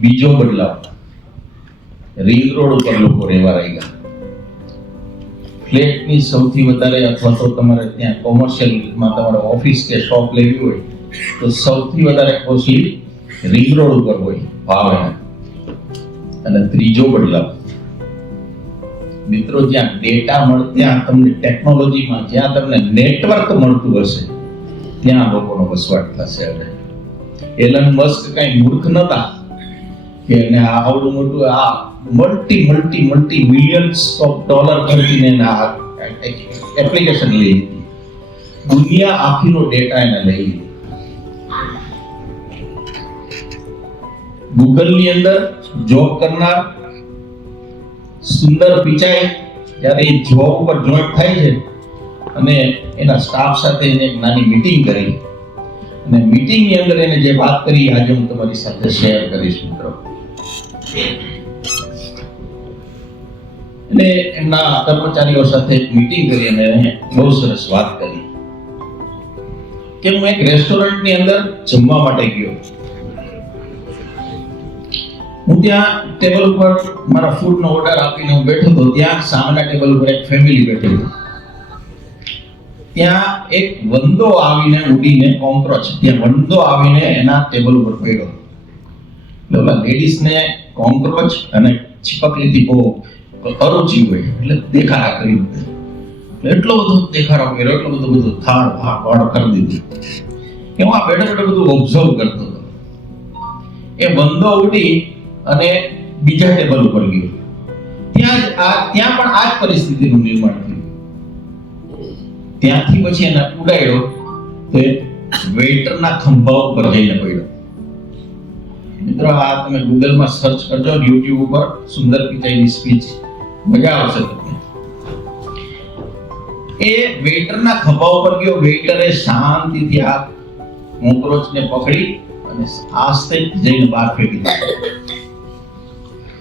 બીજો બદલાવ, ring road ઉપર લોકો રહેવા લાગ્યા. ફ્લેટની સૌથી વધારે અથવા તો તમારે ત્યાં કોમર્શિયલમાં તમારે ઓફિસ કે શોપ લેવી હોય તો સૌથી વધારે કોસ્ટલી રિંગ રોડ ઉપર હોય ભાવ એના. અને ત્રીજો બદલાવ, મિત્રો જ્યાં ડેટા મળે, ત્યાં તમને ટેકનોલોજીમાં જ્યાં તમને નેટવર્ક મળતું હશે ત્યાં લોકોનો વસવાટ થશે. હવે એલન મસ્ક કઈ મૂર્ખ નતા કે એને આવડું મોટું આ મલ્ટી મિલિયન્સ ઓફ ડોલર ખર્ચીને એપ્લિકેશન લઈ લીધી. દુનિયા આખીનો ડેટા એને લઈ લીધો. ગૂગલ ની અંદર જોબ કરનાર સુંદર પિચાઈ જ્યારે એ જોબ ઉપર જોઈન્ટ થાય છે અને એના સ્ટાફ સાથે એને એક નાની મીટિંગ કરી અને મીટિંગ ની અંદર એને જે વાત કરી આજે હું તમારી સાથે શેર કરીશ મિત્રો. એટલે એમના કર્મચારીઓ સાથે એક મીટિંગ કરી અને બહુ સરસ વાત કરી કે હું એક રેસ્ટોરન્ટની અંદર જમવા માટે ગયો. હું ત્યાં ટેબલ ઉપર મારા ફૂડનો ઓર્ડર આપીને હું બેઠો હતો. ત્યાં સામેના ટેબલ ઉપર એક ફેમિલી બેઠી હતી. ત્યાં એક વંદો આવીને ઉડીને કોક્રોચ ત્યાં વંદો આવીને એના ટેબલ ઉપર પડ્યો. એટલે લેડીઝને કોક્રોચ અને ચીપકલીથી બહુ અરુચિ હોય એટલે દેખાડા કરી દીધો. એટલો બધો દેખાડો કર્યો, એટલો બધો થાળ ભાળ કરી દીધી કે હું આ બેઠો બધું ઓબ્ઝર્વ કરતો હતો. એ વંદો ઉડી અને બીજા ટેબલ ઉપર ગયો. ત્યાં પણ આ જ પરિસ્થિતિનું નિર્માણ થયું. ત્યાંથી પછી એને ઉડાડ્યો તો વેઇટરના ખંભા ઉપર જઈને પડ્યો. મિત્રો આ તમે ગૂગલમાં સર્ચ કરજો, યુટ્યુબ ઉપર સુંદર પિચાઈની સ્પીચ, મજા આવશે તમને. એ વેઇટરના ખંભા ઉપર ગયો. વેઇટરે શાંતિથી આ કોક્રોચને પકડી અને આસ્તે જઈને બહાર ફેંકી દીધો.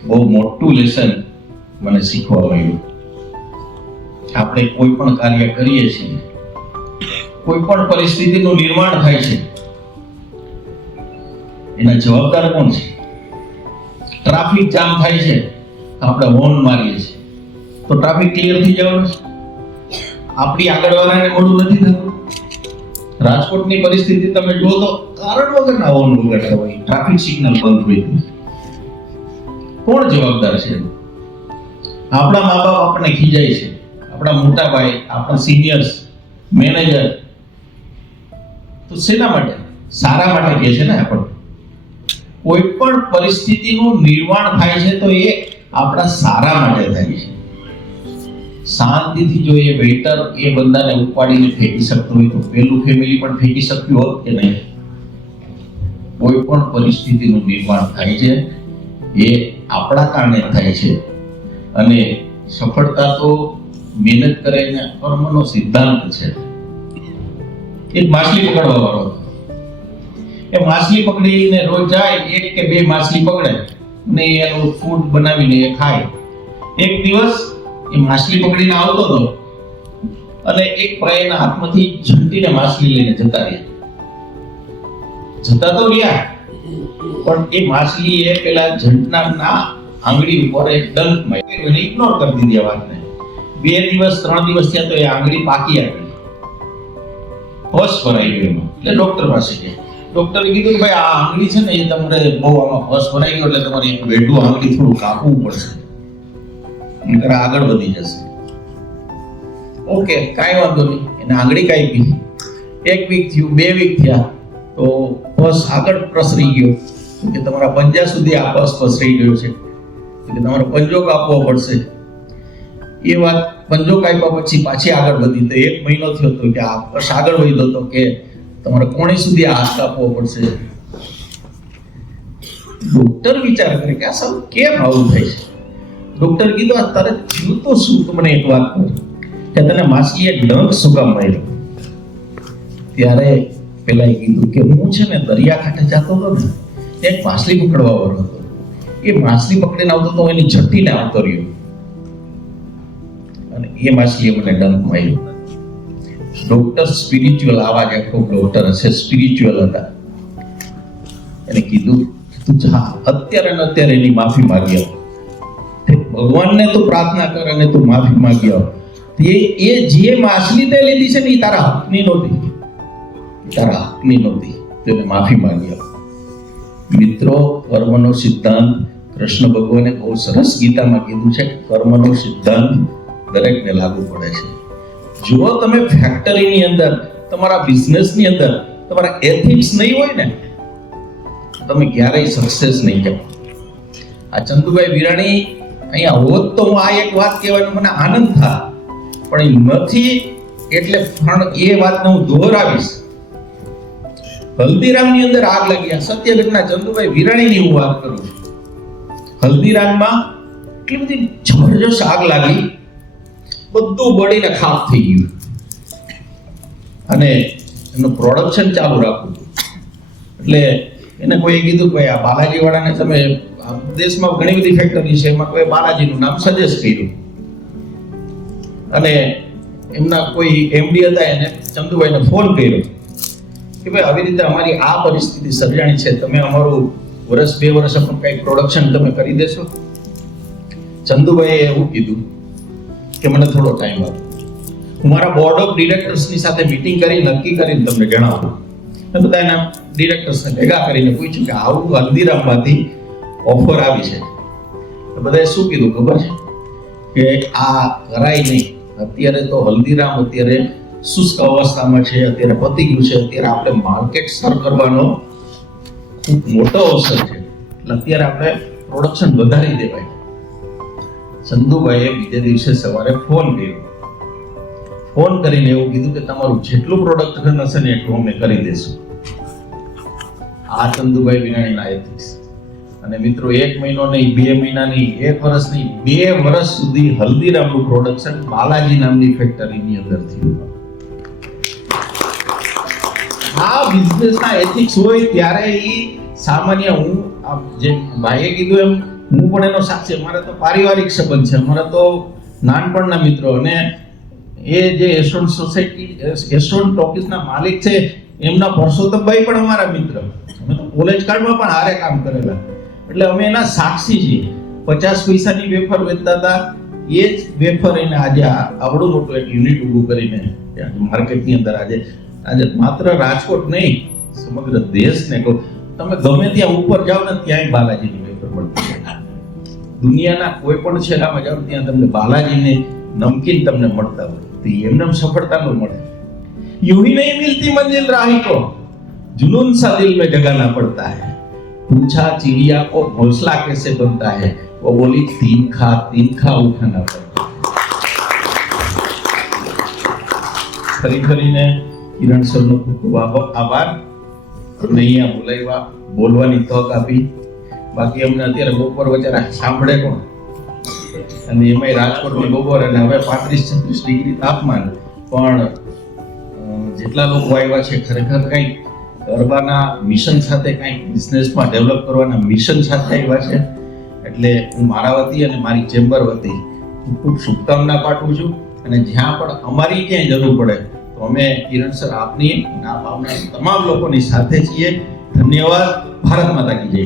બહુ મોટું લેસન મને શીખવા મળ્યું. આપણે કોઈ પણ કાર્ય કરીએ છીએ, કોઈ પણ પરિસ્થિતિનું નિર્માણ થાય છે, એના જવાબદાર કોણ છે? ટ્રાફિક જામ થાય છે, આપણે હોર્ન મારીએ છીએ તો ટ્રાફિક ક્લિયર થઈ જવાનું છે. આપણી આગળવાળાને મોડું નથી થતું. રાજકોટની પરિસ્થિતિ તમે જુઓ તો કારણ વગરના હોર્ન વગાડતા હોય, ટ્રાફિક સિગ્નલ બંધ હોય. કોણ જવાબદાર છે? આપણા મા બાપ આપણને ખીજાય છે, આપણા મોટા ભાઈ, આપણા સિનિયર્સ, મેનેજર. તો શેના માટે? સારા માટે કહે છે ને. આપણે કોઈ પણ પરિસ્થિતિનું નિર્માણ થાય છે તો એ આપણા સારા માટે થાય છે. શાંતિથી જો એ વેઇટર એ બંદાને ઉપાડીને ફેંકી શકતો હોય તો પેલું ફેમિલી પણ ફેંકી શક્યું હોત કે નહીં? કોઈ પણ પરિસ્થિતિનું નિર્માણ થાય છે એ આપણા કારણે થાય છે. અને સફળતા તો મહેનત કરીને કર્મનો સિદ્ધાંત છે. એક માછલી પકડવા વાળો હતો. એ માછલી પકડીને રોજ જાય, એક કે બે માછલી પકડે ને એનું ફૂડ બનાવીને એ ખાય. એક દિવસ એ માછલી પકડીને આવતો હતો અને એક પ્રાણીના હાથમાંથી ઝંટીને માછલી લઈને જતા તો રહ્યા પણ એ માછલી એ પેલા ઝંટના આંગળી ઉપર એક ડંક માર્યો અને ઇગ્નોર કરી દીધી આ વાતને. 2 દિવસ 3 દિવસ થયા તો એ આંગળી પાકી આવી, હોશ ભરાઈ ગયો એમાં. એટલે ડોક્ટર પાસે ગયા. ડોક્ટરે કીધું કે ભાઈ આ આંગળી છે ને એ તમારે બહુ આમાં હોશ ભરાઈ ગયો એટલે તમારે એક બેઠું આંગળી થોડું કાપવું પડશે, નહીંતર આગળ વધી જશે. ઓકે, કાંઈ વાંધો નહીં. એને આંગળી કાપી. 1 વીક થયું, 2 વીક થયા તો પસ આગળ પ્રસરી ગયો કે તમારા પંજા સુધી આ પસ પસરી ગયો છે એટલે તમારે પંજો કાપવો પડશે. એ વાત પંજો કાપ્યા પછી પાછી આગળ વધી તો 1 મહિનો થયો તો કે આ પસ આગળ વધ્યો તો કે તમારે કોણી સુધી આ હાથ કાપવો પડશે. ડોક્ટર વિચાર કરે કે આ સૌ કેમ આવું થાય છે? ડોક્ટર કીધું આ તારે થયું તો શું? તો મને એક વાત કહો કે તને માછલીએ ડંખ શું કામ માર્યો? ત્યારે પેલા કીધું કે હું છે ને દરિયા કાંઠે જતો હતો ને, એક માછલી પકડવા વાળો હતો. એ માછલી પકડીને આવતો તો એની ઝટીને આવતો રહ્યો અને એ માછલીએ મને ડંખ માર્યો. ડોક્ટર સ્પિરિચ્યુઅલ, આવા જ આખો ડોક્ટર હશે, સ્પિરિચ્યુઅલ હતા. એને કીધું તું જા અત્યારે ને અત્યારે એની માફી માગી આવ. ભગવાનને તું પ્રાર્થના કર અને તું માફી માગી આવ. એ જે માછલી તે લીધી છે ને એ તારા હકની નહોતી, તારા હકની નહોતી, તેને માફી માગી આવ. મિત્રો, કર્મનો સિદ્ધાંત કૃષ્ણ ભગવાને બહુ સરસ ગીતામાં કીધું છે કે કર્મનો સિદ્ધાંત દરેકને લાગુ પડે છે. જો તમે ફેક્ટરીની અંદર, તમારા બિઝનેસની અંદર તમારા એથિક્સ નહીં હોય ને, તમે ક્યારેય સક્સેસ નહીં કરો. આ ચંદુભાઈ વિરાણી અહીંયા હોત તો હું આ એક વાત કહેવાનો મને આનંદ થાય, પણ એ નથી એટલે પણ એ વાતને હું દોહરાવીશ. હલ્દીરામની અંદર આગ લાગી, આ સત્ય ઘટના ચંદુભાઈ વિરાણીની હું વાત કરું છું. હલ્દીરામમાં એટલી બધી જબરજસ્ત આગ લાગી, બધું બળીને ખાખ થઈ ગયું અને એનું પ્રોડક્શન ચાલુ રાખવું. એટલે એને કોઈ કીધું કે આ બાલાજી વાળાને તમે, દેશમાં ઘણી બધી ફેક્ટરી છે, એમાં કોઈ બાલાજીનું નામ સજેસ્ટ કર્યું અને એમના કોઈ એમડી હતા, એને ચંદુભાઈને ફોન કર્યો કે ભાઈ આવી રીતે અમારી આ પરિસ્થિતિ સર્જાણી છે, તમે અમારું વર્ષ 2 વર્ષ આપણું કંઈક પ્રોડક્શન તમે કરી દેશો? ચંદુભાઈએ એવું કીધું કે મને થોડો ટાઈમ આપો, હું મારા બોર્ડ ઓફ ડિરેક્ટર્સની સાથે મીટિંગ કરી નક્કી કરીને તમને જણાવું. મેં બધા એના ડિરેક્ટર્સને ભેગા કરીને પૂછ્યું કે આવું હલ્દીરામમાંથી ઓફર આવી છે. તો બધાએ શું કીધું ખબર છે કે આ કરાય નહીં, અત્યારે તો હલ્દીરામ અત્યારે શુષ્ક અવસ્થામાં છે, અત્યારે પતી ગયું છે, અત્યારે આપણે માર્કેટ સર કરવાનો ખૂબ મોટો અવસર છે, એટલે અત્યારે આપણે પ્રોડક્શન વધારી દેવાય. ચંદુભાઈએ બીજે દિવસે સવારે ફોન કર્યો, ફોન કરીને એવું કીધું કે તમારું જેટલું પ્રોડક્શન હશે ને એટલું અમે કરી દેશું. આ ચંદુભાઈ વિરાણીના એથિક્સ. અને મિત્રો, 1 મહિનો નહીં, 2 મહિના નહીં, 1 વર્ષ નહીં, 2 વર્ષ સુધી હલ્દીરામનું પ્રોડક્શન બાલાજી નામની ફેક્ટરીની અંદર થયું. આ બિઝનેસના એથિક્સ હોય ત્યારે એ સામાન્ય, હું જે ભાઈએ કીધું એમ હું પણ એનો સાક્ષી. મારે તો પારિવારિક સંબંધ છે, મારા તો નાનપણના મિત્રો, અને એ જે એસ્ટ્રોન સોસાયટી, એસ્ટ્રોન ટોકીઝના માલિક છે, એમના પરસોત્તમભાઈ પણ અમારા મિત્ર. અમે તો કોલેજ કાળમાં પણ હારે કામ કરેલા, એટલે અમે એના સાક્ષી છીએ. 50 પૈસાની વેફર વેચતા હતા, એ જ વેફર એને આજે આવડું મોટું એક યુનિટ ઊભું કરીને માર્કેટની અંદર આજે માત્ર રાજકોટ નહીં, સમગ્ર દેશને કહું, તમે ગમે ત્યાં ઉપર જાઓ ને ત્યાંય બાલાજીની વેફર મળતી છે. દુનિયાના કોઈ પણ છેડામાં જાઓ ત્યાં તમને બાલાજીને નમકીન તમને મળતા હોય, તો એમને સફળતા ન મળે. यूं ही नहीं मिलती मंजिल राही को, जुनून सा दिल में जगाना पड़ता है. पूछा चिड़िया को घोंसला कैसे बनता है, वो बोली तीन खा उठाना पड़ता है. ફરીને કિરણ સરનો ખૂબ ખૂબ આભાર. અમને અહીંયા બોલાવ્યા, બોલવાની તક આપી. બાકી અમને અત્યારે બપોર વચ્ચે સાંભળે કોણ, અને એમાંય રાજકોટની બપોર, અને હવે 35-36 ડિગ્રી તાપમાન. પણ જેટલા લોકો આવ્યા છે, ખરેખર કંઈક કરવાના મિશન સાથે, કંઈક બિઝનેસમાં ડેવલપ કરવાના મિશન સાથે આવ્યા છે. એટલે હું મારા વતી અને મારી ચેમ્બર વતી ખૂબ ખૂબ શુભકામના પાઠવું છું. અને જ્યાં પણ અમારી ક્યાંય જરૂર પડે તો અમે કિરણ સર આપની તમામ લોકોની સાથે છીએ. ધન્યવાદ. ભારત માતા કી જય.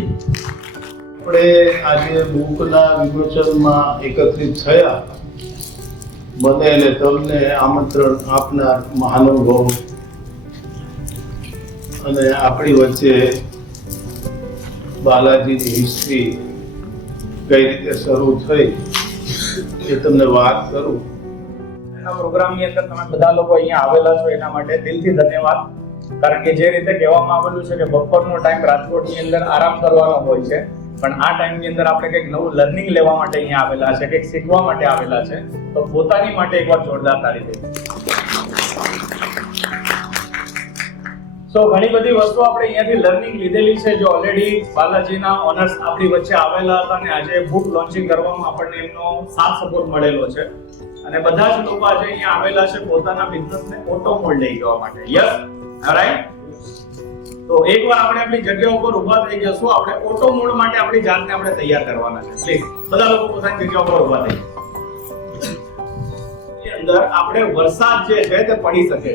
આપણે આજે બુકના વિમોચનમાં એકત્રિત થયા, મને અને તમને આમંત્રણ આપનાર મહાનુભાવ અને આપણી વચ્ચે બાલાજીની હિસ્ટ્રી કઈ રીતે શરૂ થઈ એ તમને વાત કરું. એના પ્રોગ્રામની અંદર તમે બધા લોકો અહીંયા આવેલા છો એના માટે દિલથી ધન્યવાદ. કારણ કે જે રીતે કહેવામાં આવેલું છે કે બપોરનો ટાઈમ રાજકોટની અંદર આરામ કરવાનો હોય છે, પણ આ ટાઈમની અંદર આપણે કંઈક નવું લર્નિંગ લેવા માટે અહીંયા આવેલા છે, કંઈક શીખવા માટે આવેલા છે, તો પોતાની માટે એકવાર જોરદાર તાળી દે. સો ઘણી બધી વસ્તુ આપણે અહીંયાથી લર્નિંગ લીધેલી છે. જો ઓલરેડી બાલાજીના ઓનર્સ આપણી વચ્ચે આવેલા હતા અને આજે બુક લોન્ચિંગ કરવામાં આપણને એમનો સાથ સપોર્ટ મળેલો છે. અને બધા જ લોકો આજે અહીંયા આવેલા છે પોતાના બિઝનેસને ઓટો મોડ લઈ જવા માટે. Yes, right. તો એકવાર આપણે આપણી જગ્યા ઉપર ઊભા થઈ જશું, આપણે ઓટો મોડ માટે આપણી જાતને આપણે તૈયાર કરવાના છે. પ્લીઝ બધા લોકો પોતાની જગ્યા ઉપર ઊભા થઈ. એ અંદર આપણે વરસાદ જે છે તે પડી શકે છે,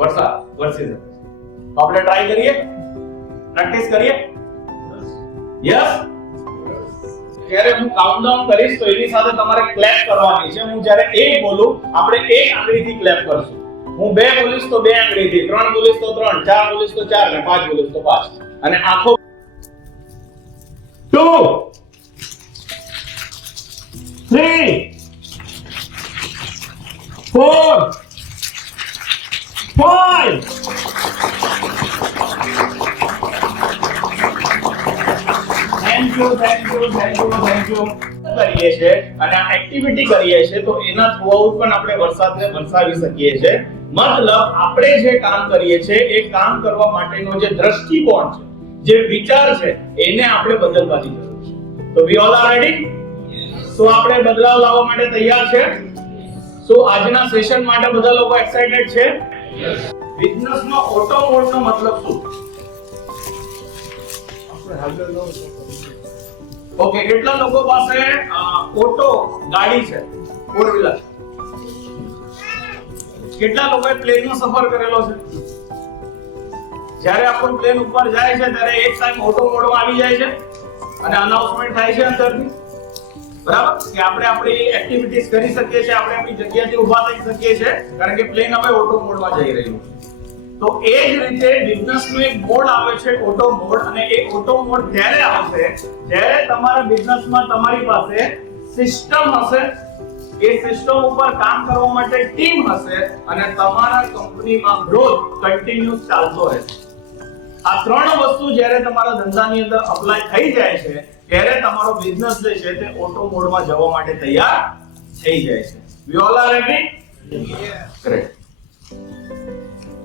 વરસાદ વરસી શકે. આપણે ટ્રાય કરીએ. પ્રેક્ટિસ કરીએ? યસ. જ્યારે હું કાઉન્ટડાઉન કરીશ તો એની સાથે તમારે ક્લેપ કરવાની છે. હું જ્યારે 1 બોલું આપણે 1 આંગળીથી ક્લેપ કરશું. હું 2 બોલીશ તો 2 આંગળીથી, 3 બોલીશ તો 3, 4 બોલીશ તો 4 અને 5 બોલીશ તો 5. અને આખો 2 3 4 5 થેન્ક યુ કરીએ છે અને આ એક્ટિવિટી કરીએ છે તો એના થ્રુઆઉટ પણ આપણે વરસાદને વરસાવી શકીએ છે. મતલબ આપણે જે કામ કરીએ છે એ કામ કરવા માટેનો જે દ્રષ્ટિકોણ છે, જે વિચાર છે એને આપણે બદલવાની જરૂર છે. તો વી ઓલ આર રેડી? સો આપણે બદલાવ લાવવા માટે તૈયાર છે? સો આજના સેશન માટે બધા લોકો એક્સાઇટેડ છે? બિઝનેસમાં ઓટો મોડનો મતલબ શું? ઓકે, કેટલા લોકો પાસે ઓટો ગાડી છે, 4 વ્હીલર? કેટલા લોકોએ પ્લેનનો સફર કરેલો છે? જ્યારે આપણું પ્લેન ઉપર જાય છે ત્યારે એક ટાઈમ ઓટો મોડમાં આવી જાય છે અને અનાઉન્સમેન્ટ થાય છે અંદરથી, બરાબર? કે આપણે આપણી એક્ટિવિટીઝ કરી શકીએ છીએ, આપણે આપણી જગ્યાથી ઊભા થઈ શકીએ છીએ કારણ કે પ્લેન હવે ઓટો મોડમાં જઈ રહ્યું છે. તો એ જ રીતે બિઝનેસનો એક મોડ આવે છે ઓટો મોડ, અને એ ઓટો મોડ ત્યારે આવશે જ્યારે તમારા બિઝનેસમાં તમારી પાસે સિસ્ટમ હશે, એ સિસ્ટમ ઉપર કામ કરવા માટે ટીમ હશે અને તમારા કંપનીમાં ગ્રોથ કન્ટિન્યુઅસ ચાલતો રહેશે. આ 3 વસ્તુ જ્યારે તમારા ધંધાની અંદર અપ્લાય થઈ જાય છે ત્યારે તમારો બિઝનેસ જે છે તે ઓટો મોડમાં જવા માટે તૈયાર થઈ જાય છે. વી ઓલ આર રેડી? ગ્રેટ.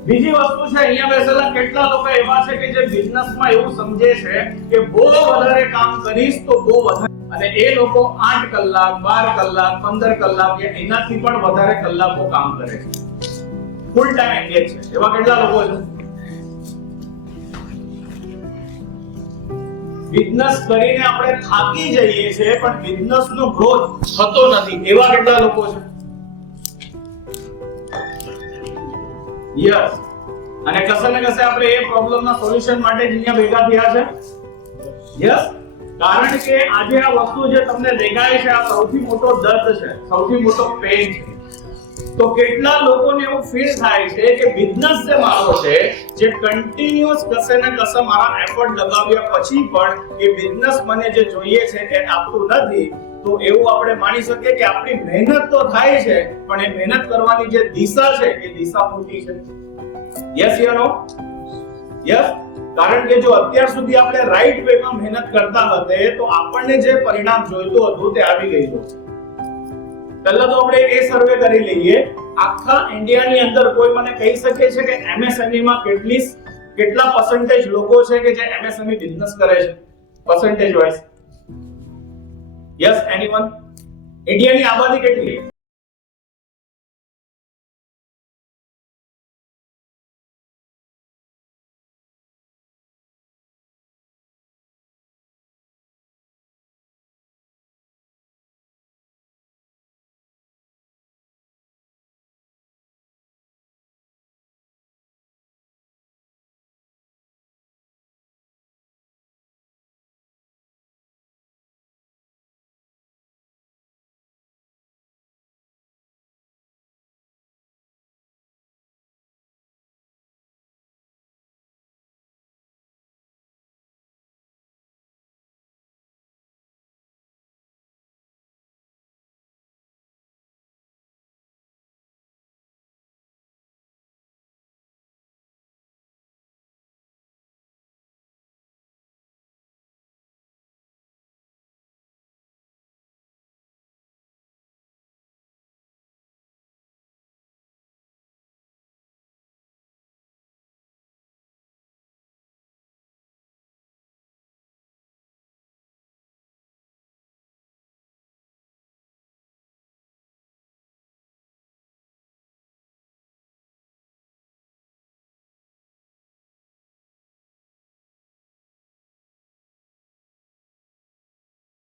બીજી વસ્તુ છે, અહીંયા બેસેલા કેટલા લોકો એવા છે કે જે બિઝનેસમાં એવું સમજે છે કે બહુ વધારે કામ કરીશ તો બહુ વધારે, અને એ લોકો 8 કલાક 12 કલાક 15 કલાક કે એનાથી પણ વધારે કલાકો કામ કરે છે, ફૂલ ટાઈમ એન્ગેજ છે. એવા કેટલા લોકો છે? બિઝનેસ કરીને આપણે થાકી જઈએ છીએ પણ બિઝનેસનો ગ્રોથ થતો નથી, એવા કેટલા લોકો છે? યસ. અને કશે ને કશે આપણે એ પ્રોબ્લેમના સોલ્યુશન માટે જ અહીંયા ભેગા થયા છે. યસ. કારણ કે આજે આ વસ્તુ જે તમને દેખાય છે આ સૌથી મોટો દર્દ છે, સૌથી મોટો પેઇન છે. તો કેટલા લોકોને એવું ફીલ થાય છે કે બિઝનેસ જે મારો છે, જે કન્ટિન્યુઅસ કશે ને કશે મારા એફર્ટ લગાવ્યા પછી પણ એ બિઝનેસ મને જે જોઈએ છે એ આપતું નથી, તો એવું આપણે માની શકીએ કે આપણી મહેનત તો થાય છે પણ એ મહેનત કરવાની જે દિશા છે એ દિશા ખોટી છે. યસ યર નો? યસ. કારણ કે જો અત્યાર સુધી આપણે રાઈટ વેમાં મહેનત કરતા હતા તો આપણને જે પરિણામ જોઈતું હતું તે આવી ગયું. પહેલા તો આપણે એ સર્વે કરી લઈએ, આખા ઇન્ડિયાની અંદર કોઈ મને કહી શકે છે કે એમએસએમઈ માં કેટલા પર્સન્ટેજ લોકો છે કે જે એમએસએમઈ બિઝનેસ કરે છે પર્સન્ટેજ વાઇઝ? Yes, anyone? ઇન્ડિયાની આબાદી કેટલી?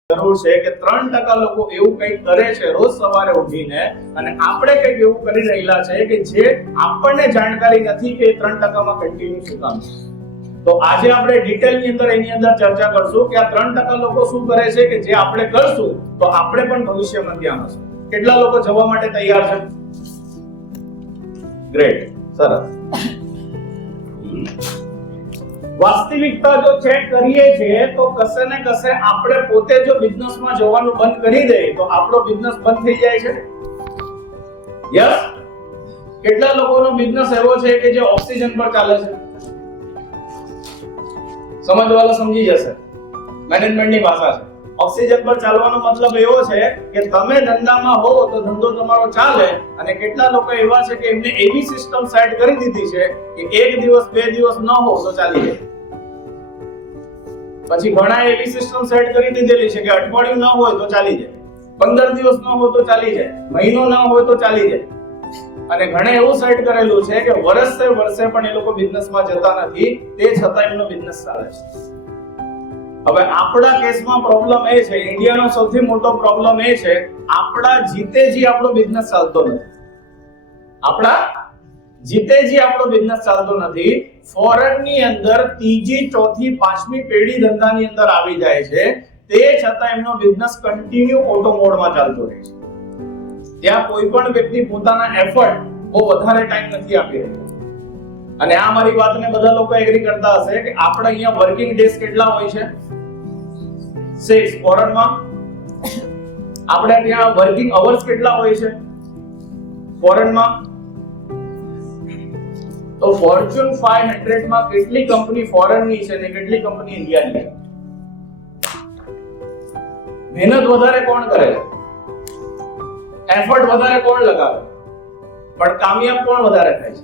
જરૂર છે કે 3% લોકો એવું કંઈક કરે છે રોજ સવારે ઉઠીને, અને આપણે કંઈક એવું કરી રહેલા છે કે જે આપણને જાણકારી નથી કે 3% માં કન્ટિન્યુ શું કામ છે. તો આજે આપણે ડિટેલની અંદર એની અંદર ચર્ચા કરશું કે આ 3% લોકો શું કરે છે કે જે આપણે કરશું તો આપણે પણ ભવિષ્યમાં ત્યાં હશું. કેટલા લોકો જવા માટે તૈયાર છે? ગ્રેટ, સરસ. વાસ્તવિકતા જો ચેક કરીએ છીએ તો કશે ને કશે આપણે પોતે જો બિઝનેસમાં જવાનું બંધ કરી દઈએ તો આપણો બિઝનેસ બંધ થઈ જાય છે. યસ, કેટલા લોકોનો બિઝનેસ એવો છે કે જે ઓક્સિજન પર ચાલે છે? સમજવાલા સમજી જશે. મેનેજમેન્ટની ભાષા છે. ઓક્સિજન પર ચાલવાનો મતલબ એવો છે કે તમે ધંધામાં હો તો ધંધો તમારો ચાલે, અને કેટલા લોકો એવા છે કે એમને એવી સિસ્ટમ સેટ કરી દીધી છે કે એક દિવસ બે દિવસ ન હો તો ચાલી જાય. પછી ઘણા એવી સિસ્ટમ સેટ કરી દીધેલી છે કે અઠવાડિયું ન હોય તો ચાલી જાય, 15 દિવસ ન હોય તો ચાલી જાય, મહિનો ન હોય તો ચાલી જાય, અને ઘણે એવું સેટ કરેલું છે કે વર્ષે પણ એ લોકો બિઝનેસમાં જતા નથી, તે છતાં એમનો બિઝનેસ ચાલે છે. હવે આપણા કેસમાં પ્રોબ્લેમ એ છે, ઇન્ડિયાનો સૌથી મોટો પ્રોબ્લેમ એ છે, આપણા જીતેજી આપણો બિઝનેસ ચાલતો નથી. આપણા જીતેજી આપણો બિઝનેસ ચાલતો નથી. ફોરેનની અંદર ત્રીજી, ચોથી, પાંચમી પેઢી ધંધાની અંદર આવી જાય છે, તે છતાં એમનો બિઝનેસ કન્ટિન્યુ ઓટો મોડમાં ચાલતો રહે છે. ત્યાં કોઈ પણ વ્યક્તિ પોતાના એફર્ટ બહુ વધારે ટાઈમ નથી આપી રહ્યો. અને આ મારી વાતને બધા લોકો એગ્રી કરતા હશે કે આપણે અહીંયા વર્કિંગ ડેઝ કેટલા હોય છે? 6. ફોરેનમાં આપણે ત્યાં વર્કિંગ અવર્સ કેટલા હોય છે ફોરેનમાં? તો ફોર્ચ્યુન 500 માં કેટલી કંપની ફોરેનની છે ને કેટલી કંપની ઇન્ડિયાની છે? મહેનત વધારે કોણ કરે છે? એફર્ટ વધારે કોણ લગાવે? પણ કામયાબ કોણ વધારે થાય છે?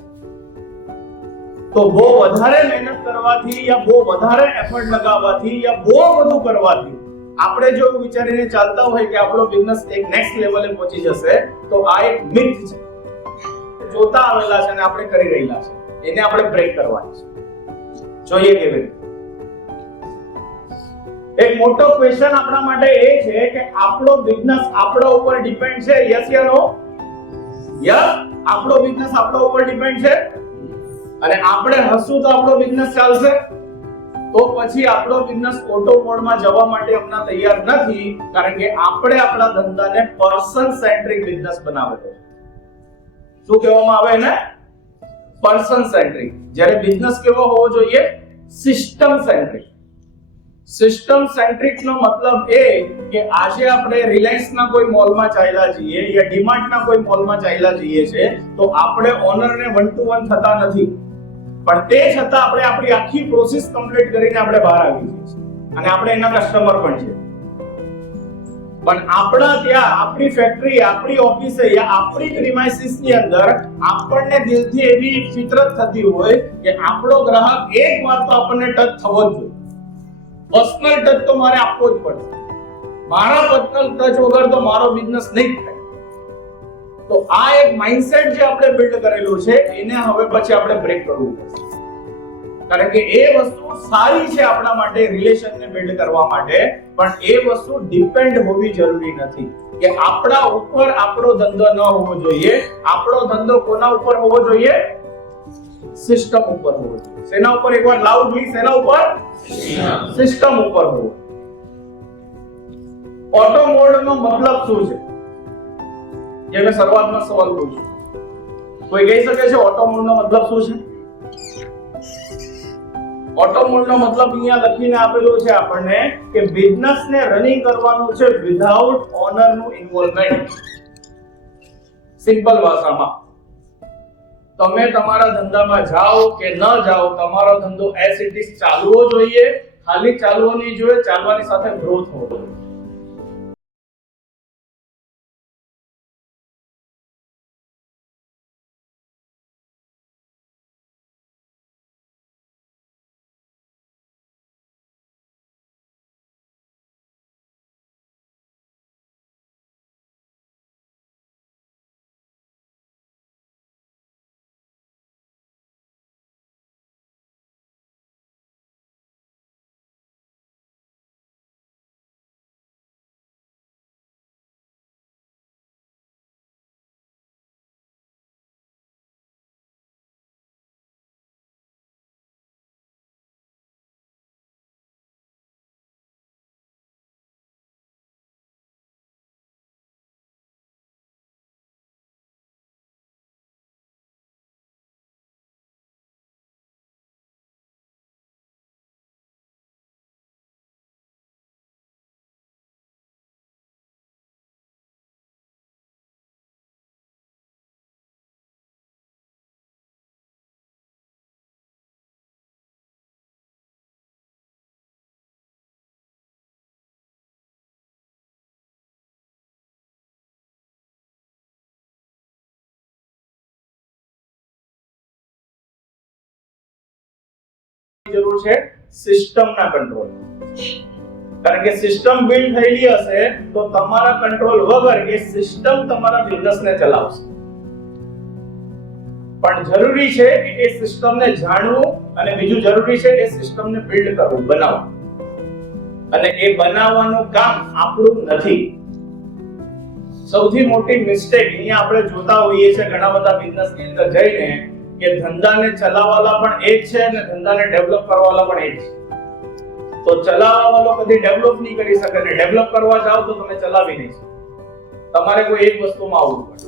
તો બહુ વધારે મહેનત કરવાથી યા બહુ વધારે એફર્ટ લગાવવાથી યા બહુ બધું કરવાથી આપણે જો વિચારીને ચાલતા હોય કે આપણો બિઝનેસ એક નેક્સ્ટ લેવલે પહોંચી જશે, તો આ એક મિથ છે. જોતા આવેલા છે અને આપણે કરી રહેલા છે, એને આપણે બ્રેક કરવાની છે. જોઈએ કેવી રીતે. એક મોટો ક્વેશ્ચન આપણા માટે એ છે કે આપણો બિઝનેસ આપણા ઉપર ડિપેન્ડ છે? યસ યા નો? યસ, આપણો બિઝનેસ આપણા ઉપર ડિપેન્ડ છે, અને આપણે હસું તો આપણો બિઝનેસ ચાલશે. તો પછી આપણો બિઝનેસ ઓટો મોડમાં જવા માટે હમણાં તૈયાર નથી, કારણ કે આપણે આપણા ધંધાને પર્સન સેન્ટ્રિક બિઝનેસ બનાવેલો છે. શું કહેવામાં આવે એને? Person centric. જ્યારે બિઝનેસ કેવો હોવો જોઈએ? System centric. સિસ્ટમ સેન્ટ્રિક નો મતલબ એ કે આજે આપણે રિલાયન્સ ના કોઈ મોલમાં ચાલ્યા જઈએ યા ડીમાર્ટ ના કોઈ મોલમાં ચાલ્યા જઈએ છે, તો આપણે ઓનરને 1 to 1 થતા નથી, પણ તે છતાં આપણે આપણી આખી પ્રોસેસ કમ્પ્લીટ કરીને આપણે બહાર આવી જઈએ છીએ, અને આપણે એના કસ્ટમર પણ છીએ. પણ આપણા ત્યાં આપણી ફેક્ટરી, આપણી ઓફિસે યા આપણી પ્રીમાઇસીસ ની અંદર આપણને દિલથી એવી ફિતરત થતી હોય કે આપણો ગ્રાહક એકવાર તો આપણને ટચ થવો જ જોઈએ. પર્સનલ ટચ તો મારે આપવો જ પડશે. મારા પર્સનલ ટચ વગર તો મારો બિઝનેસ નહીં થાય. તો આ એક માઇન્ડસેટ જે આપણે બિલ્ડ કરેલું છે, એને હવે પછી આપણે બ્રેક કરવું પડશે. કારણ કે એ વસ્તુ સારી છે આપણા માટે, રિલેશનને બિલ્ડ કરવા માટે, પણ એ વસ્તુ ડિપેન્ડ હોવી જરૂરી નથી કે આપણા ઉપર આપણો ધંધો ન હોવો જોઈએ. આપણો ધંધો કોના ઉપર હોવો જોઈએ? સિસ્ટમ ઉપર હોવો જોઈએ. શેના ઉપર? એકવાર લાઉડલી, શેના ઉપર? સિસ્ટમ ઉપર હોવો. ઓટો મોડ નો મતલબ શું છે? જે મેં શરૂઆતમાં સવાલ પૂછ્યો, કોઈ કહી શકે છે ઓટો મોડ નો મતલબ શું છે? ઓટો મોડ નો મતલબ અહીંયા લખીને આપેલું છે આપણને કે બિઝનેસ ને રનિંગ કરવાનું છે વિધાઉટ ઓનર નું ઇન્વોલ્વમેન્ટ. સિમ્પલ ભાષામાં, તમે તમારા ધંધામાં જાઓ કે ન જાઓ, તમારો ધંધો એઝ ઇટ ઇઝ ચાલવો જોઈએ. ખાલી ચાલવો નહીં જોઈએ, ચાલવાની સાથે ગ્રોથ હોવો જોઈએ. જરૂર છે સિસ્ટમના કંટ્રોલ. કારણ કે સિસ્ટમ બિલ્ડ થયેલી હશે તો તમારા કંટ્રોલ વગર એ સિસ્ટમ તમારા બિઝનેસને ચલાવશે. પણ જરૂરી છે કે એ સિસ્ટમને જાણવું અને બીજું જરૂરી છે એ સિસ્ટમને બિલ્ડ કરવું, બનાવવું. અને એ બનાવવાનું કામ આપણું નથી. સૌથી મોટી મિસ્ટેક અહીંયા આપણે જોતા હોઈએ છીએ ઘણા બધા બિઝનેસની અંદર જઈને કે ધંધાને ચલાવવાલા પણ એ જ છે અને ધંધાને ડેવલપ કરવાવાલા પણ એ જ છે. તો ચલાવવાવાળો કદી ડેવલપ નહીં કરી શકે અને ડેવલપ કરવા જાવ તો તમે ચલાવી નહીં શકો. તમારે કોઈ એક વસ્તુમાં આવવું પડે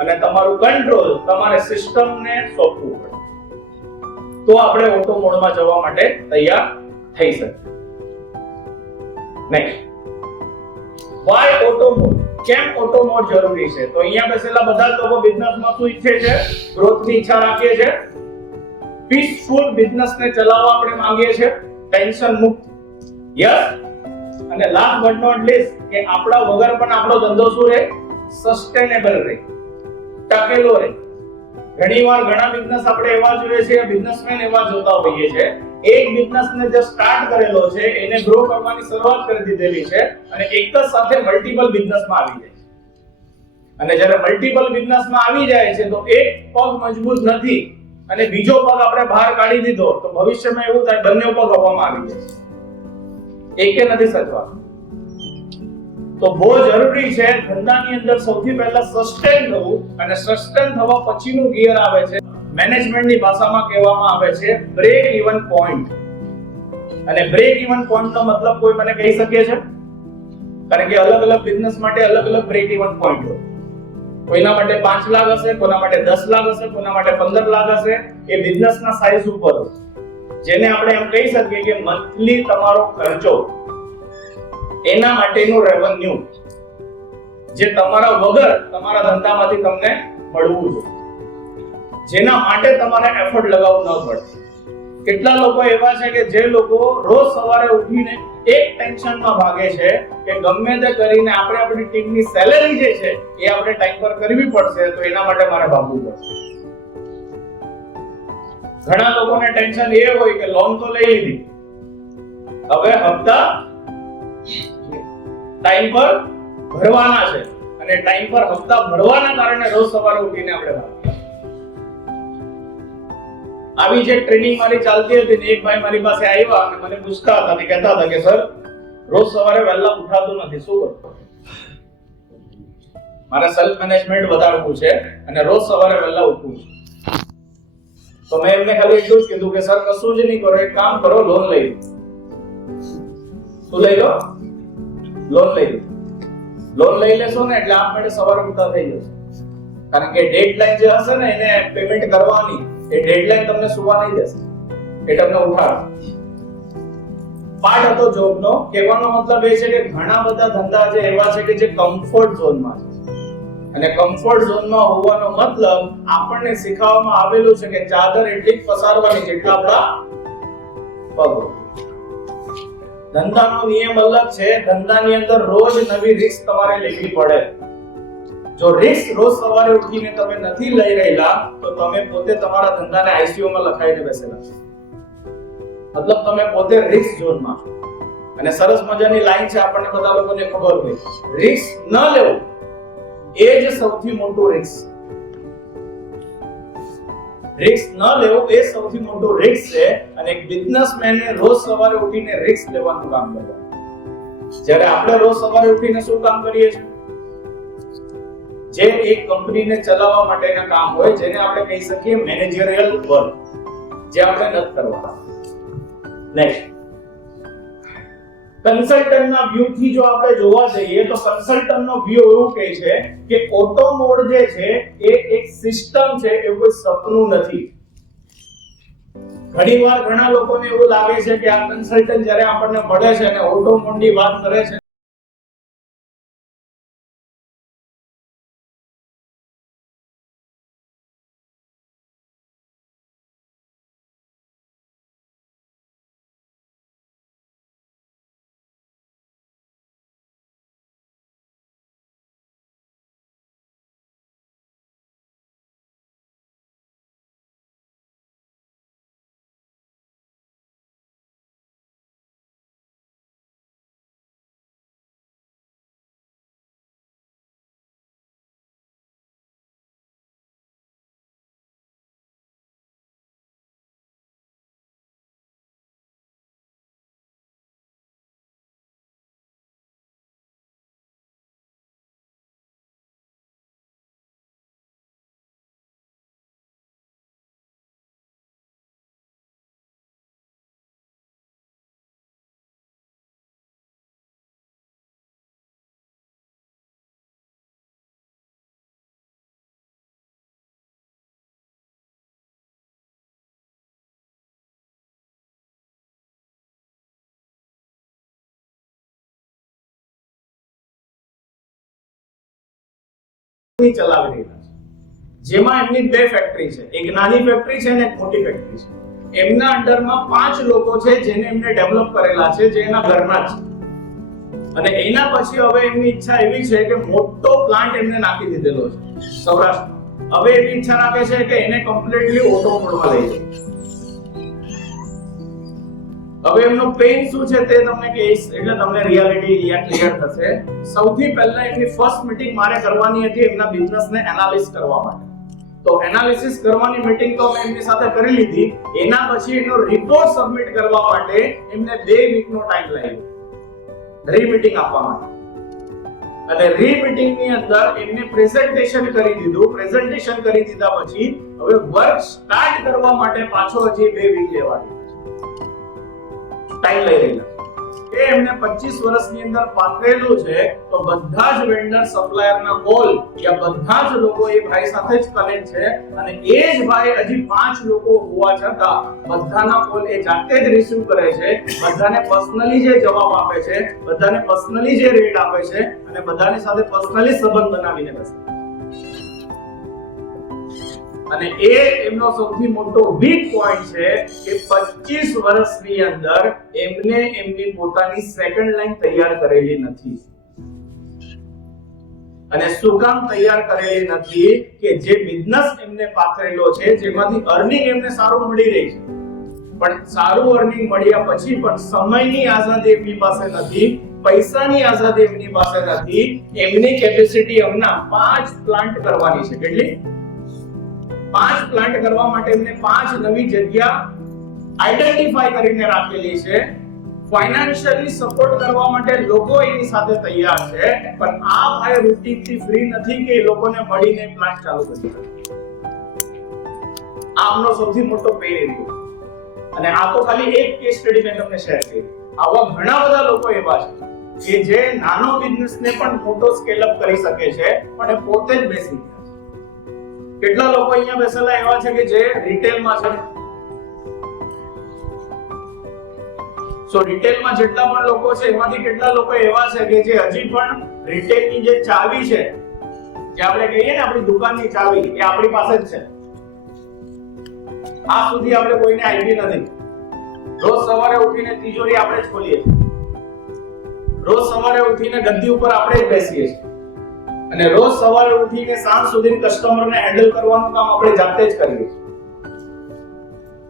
અને તમારું કંટ્રોલ તમારે સિસ્ટમને સોંપવું પડે. તો આપણે ઓટો મોડમાં જવા માટે તૈયાર થઈ શકીએ. Next, why auto mode? કેમ ઓટો મોડ જરૂરી છે? તો અહીંયા બેસેલા બધા લોકો બિઝનેસમાં શું ઈચ્છે છે? ગ્રોથની ઈચ્છા રાખીએ છે, પીસફુલ બિઝનેસને ચલાવવા આપણે માંગીએ છીએ, ટેન્શન મુક્ત. યસ. અને લાસ્ટ બટ નોટ લીસ્ટ કે આપણા વગર પણ આપણો ધંધો શું રહે? સસ્ટેનેબલ રહે, ટકેલો રહે. ઘણીવાર ઘણા બિઝનેસ આપણે એવા જોઈએ છે, બિઝનેસમેન એવા જોતા હોઈએ છે, એક બિઝનેસને જે સ્ટાર્ટ કરેલો છે એને ગ્રો કરવાની શરૂઆત કરી દીધેલી છે અને એક જ સાથે મલ્ટીપલ બિઝનેસમાં આવી જાય છે. અને જ્યારે મલ્ટીપલ બિઝનેસમાં આવી જાય છે તો એક પગ મજબૂત નથી અને બીજો પગ આપણે બહાર કાઢી દીધો તો ભવિષ્યમાં એવું થાય બંને પગ હવામાં આવી જાય છે, એકે નથી સચવાતું. તો બહુ જરૂરી છે ધંધાની અંદર સૌથી પહેલા સસ્ટેન થવું અને સસ્ટેન થવા પછીનું ગિયર આવે છે મેનેજમેન્ટની ભાષામાં કહેવામાં આવે છે બ્રેક ઇવન પોઈન્ટ. અને બ્રેક ઇવન પોઈન્ટનો મતલબ કોઈ મને કહી શકે છે? કારણ કે અલગ અલગ બિઝનેસ માટે અલગ અલગ બ્રેક ઇવન પોઈન્ટ હોય. કોઈના માટે 5 લાખ હશે, કોઈના માટે 10 લાખ હશે, કોઈના માટે 15 લાખ હશે. એ બિઝનેસના સાઈઝ ઉપર હોય. જેને આપણે એમ કહી શકીએ કે મંથલી તમારો ખર્ચો, એના માટેનું રેવન્યુ જે તમારા વગર તમારા ધંધામાંથી તમને મળવું જોઈએ, જેના માટે તમારે એફર્ટ લગાવવું ન પડે. કેટલા લોકો એવા છે કે જે લોકો રોજ સવારે ઉઠીને એક ટેન્શનમાં ભાગે છે કે ગમે તે કરીને આપણે આપણી ટીમની સેલેરી જે છે એ આપણે ટાઈમ પર કરવી પડશે, તો એના માટે મારે ભાગવું પડશે. ઘણા લોકોને ટેન્શન એ હોય કે લોન તો લઈ લીધી, હવે હપ્તા ટાઈમ પર ભરવાના છે અને ટાઈમ પર હપ્તા ભરવાના કારણે રોજ સવારે ઉઠીને આપણે ભાગીએ. આવી જે ટ્રેનિંગ મારી ચાલતી હતી ને એક ભાઈ મારી પાસે આવ્યા અને મને પૂછતા હતા અને કહેતા હતા કે સર રોજ સવારે વહેલા ઉઠાતું નથી, શું કરું? મારે સેલ્ફ મેનેજમેન્ટ વધારવું છે અને રોજ સવારે વહેલા ઉઠવું છે. તો મેં એમને ખાલી એટલું જ કીધું કે સર કશું જ નહીં કરો, એક કામ કરો, લોન લઈ લો. શું લઈ લો? લોન લઈ લો. લોન લઈ લેશો ને એટલે આપણે સવારે ઉઠતા થઈ જશે. કારણ કે ડેડલાઈન જે હશે ને એને પેમેન્ટ કરવાની, એ ડેડલાઈન તમને સુવા નહીં દેશે, એ તમને ઉઠાડશે. પાર્ટ હતો જોબનો. કહેવાનો મતલબ એ છે કે ઘણા બધા ધંધા જે એવા છે કે જે કમ્ફર્ટ ઝોનમાં છે અને કમ્ફર્ટ ઝોનમાં હોવાનો મતલબ આપણને શીખવવામાં આવેલું છે કે ચાદર એટલી જ પસારવાની જેટલા આપણા પગ. ધંધાનો નિયમ અલગ છે. ધંધાની અંદર રોજ નવી રિસ્ક તમારે લેવી પડે. જો રિસ્ક રોજ સવારે ઉઠીને તમે નથી લઈ રહેલા તો તમે પોતે તમારા ધંધાને આઈસીયુ માં લખાઈને બેસેલા છો. મતલબ તમે પોતે રિસ્ક ઝોનમાં છો. અને સરસ મજાની લાઈન છે, આપણને બધા લોકોને ખબર હોય, રિસ્ક ન લેવું એ જ સૌથી મોટું રિસ્ક. રિસ્ક ન લેવું એ સૌથી મોટું રિસ્ક છે. અને એક બિઝનેસમેનને રોજ સવારે ઉઠીને રિસ્ક લેવાનું કામ કરવાનું. જ્યારે આપણે રોજ સવારે ઉઠીને શું કામ કરીએ છીએ? જે એક કંપનીને ચલાવવા માટેના કામ હોય, જેને આપણે કહી શકીએ મેનેજરિયલ વર્ક, જે આપણે નથી કરવાના. નેક્સ્ટ, કન્સલ્ટન્ટના વ્યૂ થી જો આપણે જોવા જઈએ તો કન્સલ્ટન્ટનો વ્યૂ એવું કહે છે કે ઓટો મોડ જે છે એ એક સિસ્ટમ છે, એ કોઈ સપનું નથી. ઘણીવાર ઘણા લોકોને એવું લાગે છે કે આ કન્સલ્ટન્ટ જ્યારે આપણને મળે છે અને ઓટો મોડની વાત કરે છે ચલાવી રહ્યા છે, જેમાં એમની 2 ફેક્ટરી છે, એક નાની ફેક્ટરી છે અને એક મોટી ફેક્ટરી છે. એમના અંડરમાં 5 લોકો છે જેને એમને ડેવલપ કરેલા છે, જે એના ઘરના છે. અને એના પછી હવે એમની ઈચ્છા એવી છે કે મોટો પ્લાન્ટ એમને નાખી દીધેલો છે સૌરાષ્ટ્રમાં. હવે એવી ઈચ્છા રાખે છે કે એને કમ્પ્લીટલી ઓટો મોડમાં લઈ જાય. હવે એમનો પેઇન શું છે તે તમને કહીશ, એટલે તમને રિયાલિટી ક્લિયર થશે. સૌથી પહેલા એમની ફર્સ્ટ મીટિંગ મારે કરવાની હતી એમના બિઝનેસને એનાલિસિસ કરવા માટે. તો એનાલિસિસ કરવાની મીટિંગ તો મેં એમની સાથે કરી લીધી. એના પછી એનો રિપોર્ટ સબમિટ કરવા માટે એમને 2 વીકનો ટાઈમ લાગ્યો રી-મીટિંગ આપવા માટે. અને રી-મીટિંગ ની અંદર એમને પ્રેઝન્ટેશન કરી દીધું. પ્રેઝન્ટેશન કરી દીધા પછી હવે વર્ક સ્ટાર્ટ કરવા માટે પાછો હજી 2 વીક લેવાની ટાઈમ લઈ રહેલા એ એમને 25 વર્ષની અંદર પાથરેલું છે. તો બધા જ વેન્ડર સપ્લાયરના કોલ યા બધા જ લોકો એ ભાઈ સાથે જ કનેક્ટ છે. અને એ જ ભાઈ હજી 5 લોકો હોવા છતાં બધાના કોલ એ જાતે જ રિસીવ કરે છે, બધાને પર્સનલી જે જવાબ આપે છે, બધાને પર્સનલી જે રેટ આપે છે અને બધાની સાથે પર્સનલી સંબંધ બનાવીને બેસે. અને એ એમનો સૌથી મોટો વીક પોઈન્ટ છે કે 25 વર્ષની અંદર એમને એમની પોતાની સેકન્ડ લાઈન તૈયાર કરેલી નથી. અને શું કામ તૈયાર કરેલી નથી કે જે બિઝનેસ એમને પાથરેલો છે, જેમાંથી અર્નિંગ એમને સારું મળી રહી છે, પણ સારું અર્નિંગ મળ્યા પછી પણ સમયની આઝાદી એમની પાસે નથી, પૈસાની આઝાદી એમની પાસે નથી. એમની કેપેસિટી હમણાં 5 પ્લાન્ટ કરવાની છે. કેટલી? 5 પ્લાન્ટ કરવા માટે એમને 5 નવી જગ્યા આઈડેન્ટિફાઈ કરીને રાખેલી છે. ફાઇનાન્શિયલી સપોર્ટ કરવા માટે લોકો એની સાથે તૈયાર છે, પણ આ ભાઈ રૂટીનથી ફ્રી નથી કે એ લોકોને મળીને પ્લાન્ટ ચાલુ કરી શકે. આમનો સૌથી મોટો પેઇન એરિયો. અને આ તો ખાલી એક કેસ સ્ટડી મેં તમને શેર કરી. આવા ઘણા બધા લોકો એવા છે કે જે નાનો બિઝનેસને પણ મોટો સ્કેલ અપ કરી શકે છે, પણ એ પોતે જ બેસી ગયા. કેટલા લોકો અહીંયા બેસેલા એવા છે કે જે રિટેલમાં છે. સો રિટેલમાં જેટલા પણ લોકો છે એમાંથી કેટલા લોકો એવા છે કે જે હજી પણ રિટેલની જે ચાવી છે, જે આપણે કહીએ ને આપણી દુકાનની ચાવી, એ આપણી પાસે જ છે. આ સુધી આપણે કોઈને આપી નથી. રોજ સવારે ઉઠીને તિજોરી આપણે જ ખોલીએ છીએ. રોજ સવારે ઉઠીને ગદ્દી ઉપર આપણે જ બેસીએ છીએ. અને રોજ સવારે ઉઠીને સાંજ સુધી કસ્ટમરને હેન્ડલ કરવાનું કામ આપણે જાતે જ કરીએ છીએ.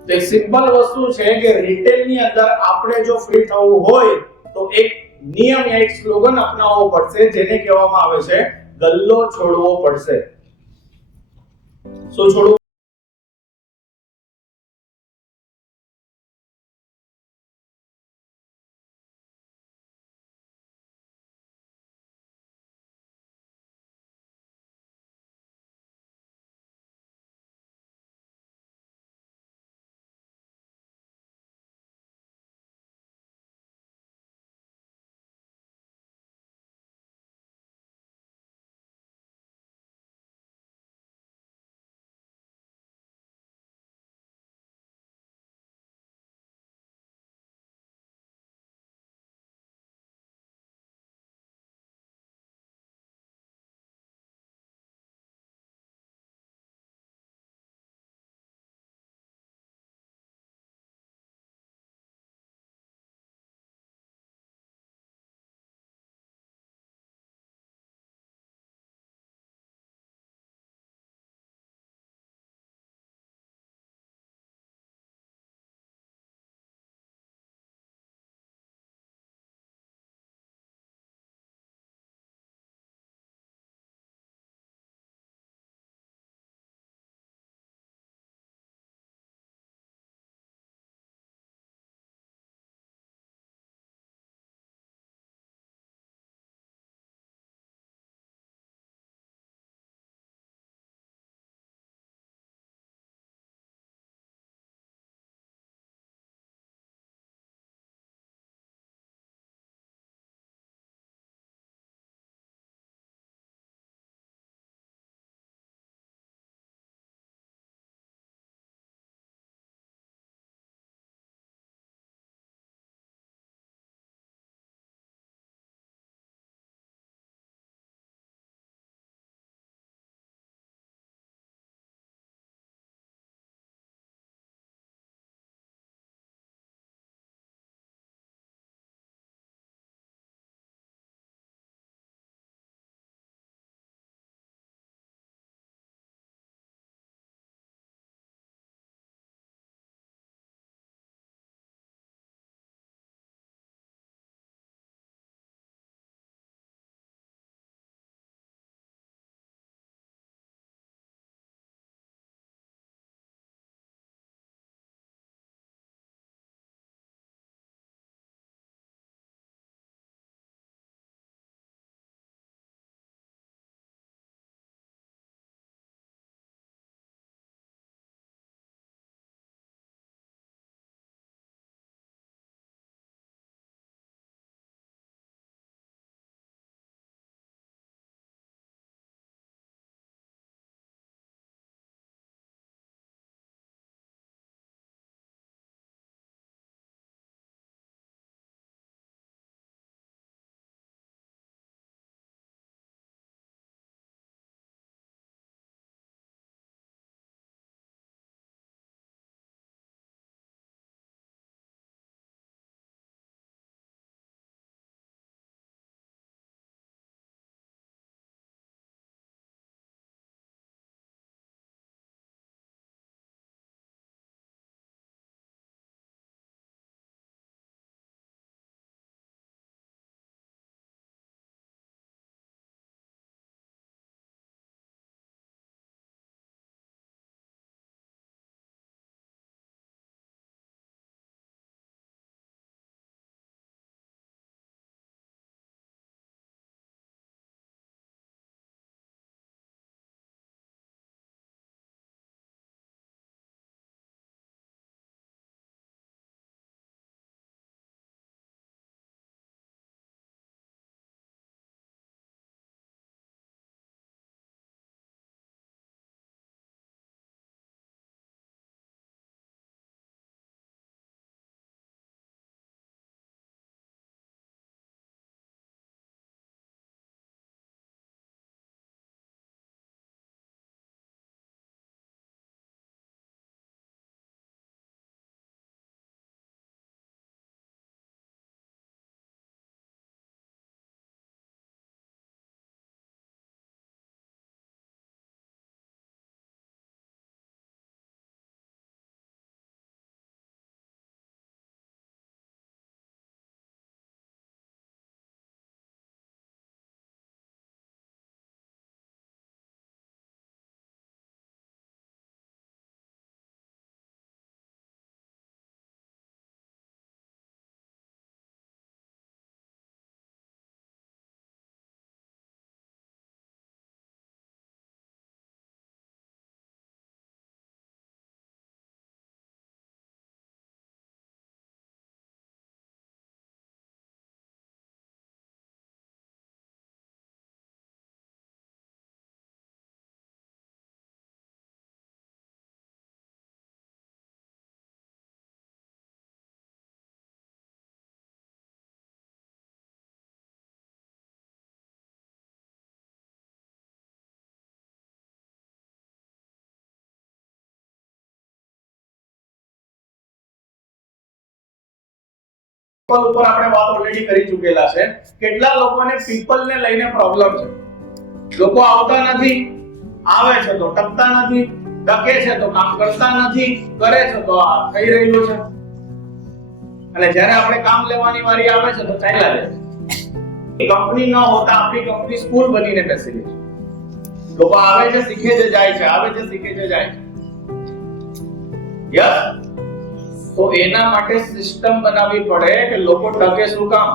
તો એક સિમ્પલ વસ્તુ છે કે રિટેલની અંદર આપણે જો ફ્રી થવું હોય તો એક નિયમ યા એક સ્લોગન અપનાવવો પડશે, જેને કહેવામાં આવે છે ગલ્લો છોડવો પડશે. શું છોડવું? પીપલ ઉપર આપણે વાત ઓલરેડી કરી ચૂકેલા છે. કેટલા લોકોને પીપલ ને લઈને પ્રોબ્લેમ છે. લોકો આવતા નથી, આવે છે તો ટકતા નથી, ટકે છે તો કામ કરતા નથી, કરે છે તો આ થઈ રહ્યું છે. અને જ્યારે આપણે કામ લેવાની વારી આવે છે તો ચાલ્યા જાય છે. કંપની ન હોતા આપણી કંપની સ્કૂલ બનીને બેસી રહી છે. લોકો આવે છે, શીખે છે, જાય છે, આવે છે, શીખે છે, જાય છે. યસ, તો એના માટે સિસ્ટમ બનાવવી પડે કે લોકો ટકે શું કામ.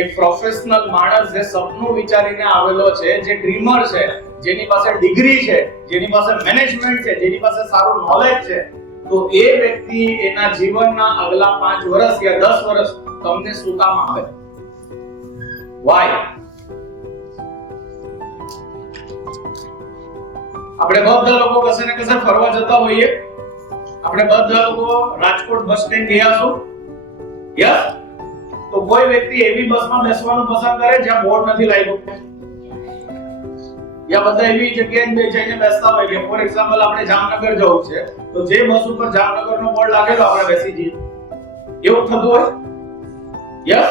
એક પ્રોફેશનલ માણસ જે સપનું વિચારીને આવેલો છે, જે ડ્રીમર છે, જેની પાસે ડિગ્રી છે, જેની પાસે મેનેજમેન્ટ છે, જેની પાસે સારું નોલેજ છે, તો એ વ્યક્તિ એના જીવનના આગલા 5 વર્ષ યા 10 વર્ષ તમને શું કામ આપે? વાય? આપણે બધા લોકો કશે ને કશે ફરવા જતા હોઈએ. આપણે બધા લોકો રાજકોટ બસ સ્ટેન્ડ ગયા છો. યસ, તો કોઈ વ્યક્તિ એવી બસમાં બેસવાનું પસંદ કરે જ્યાં બોર્ડ નથી લાગ્યો. યા બધા એવી જગ્યાએ જઈને બેસતા હોય કે ફોર એક્ઝામ્પલ આપણે જામનગર જવું છે તો જે બસ ઉપર જામનગરનો બોર્ડ લાગેલો આપણે બેસી જઈએ. એવું થતું હોય? યસ,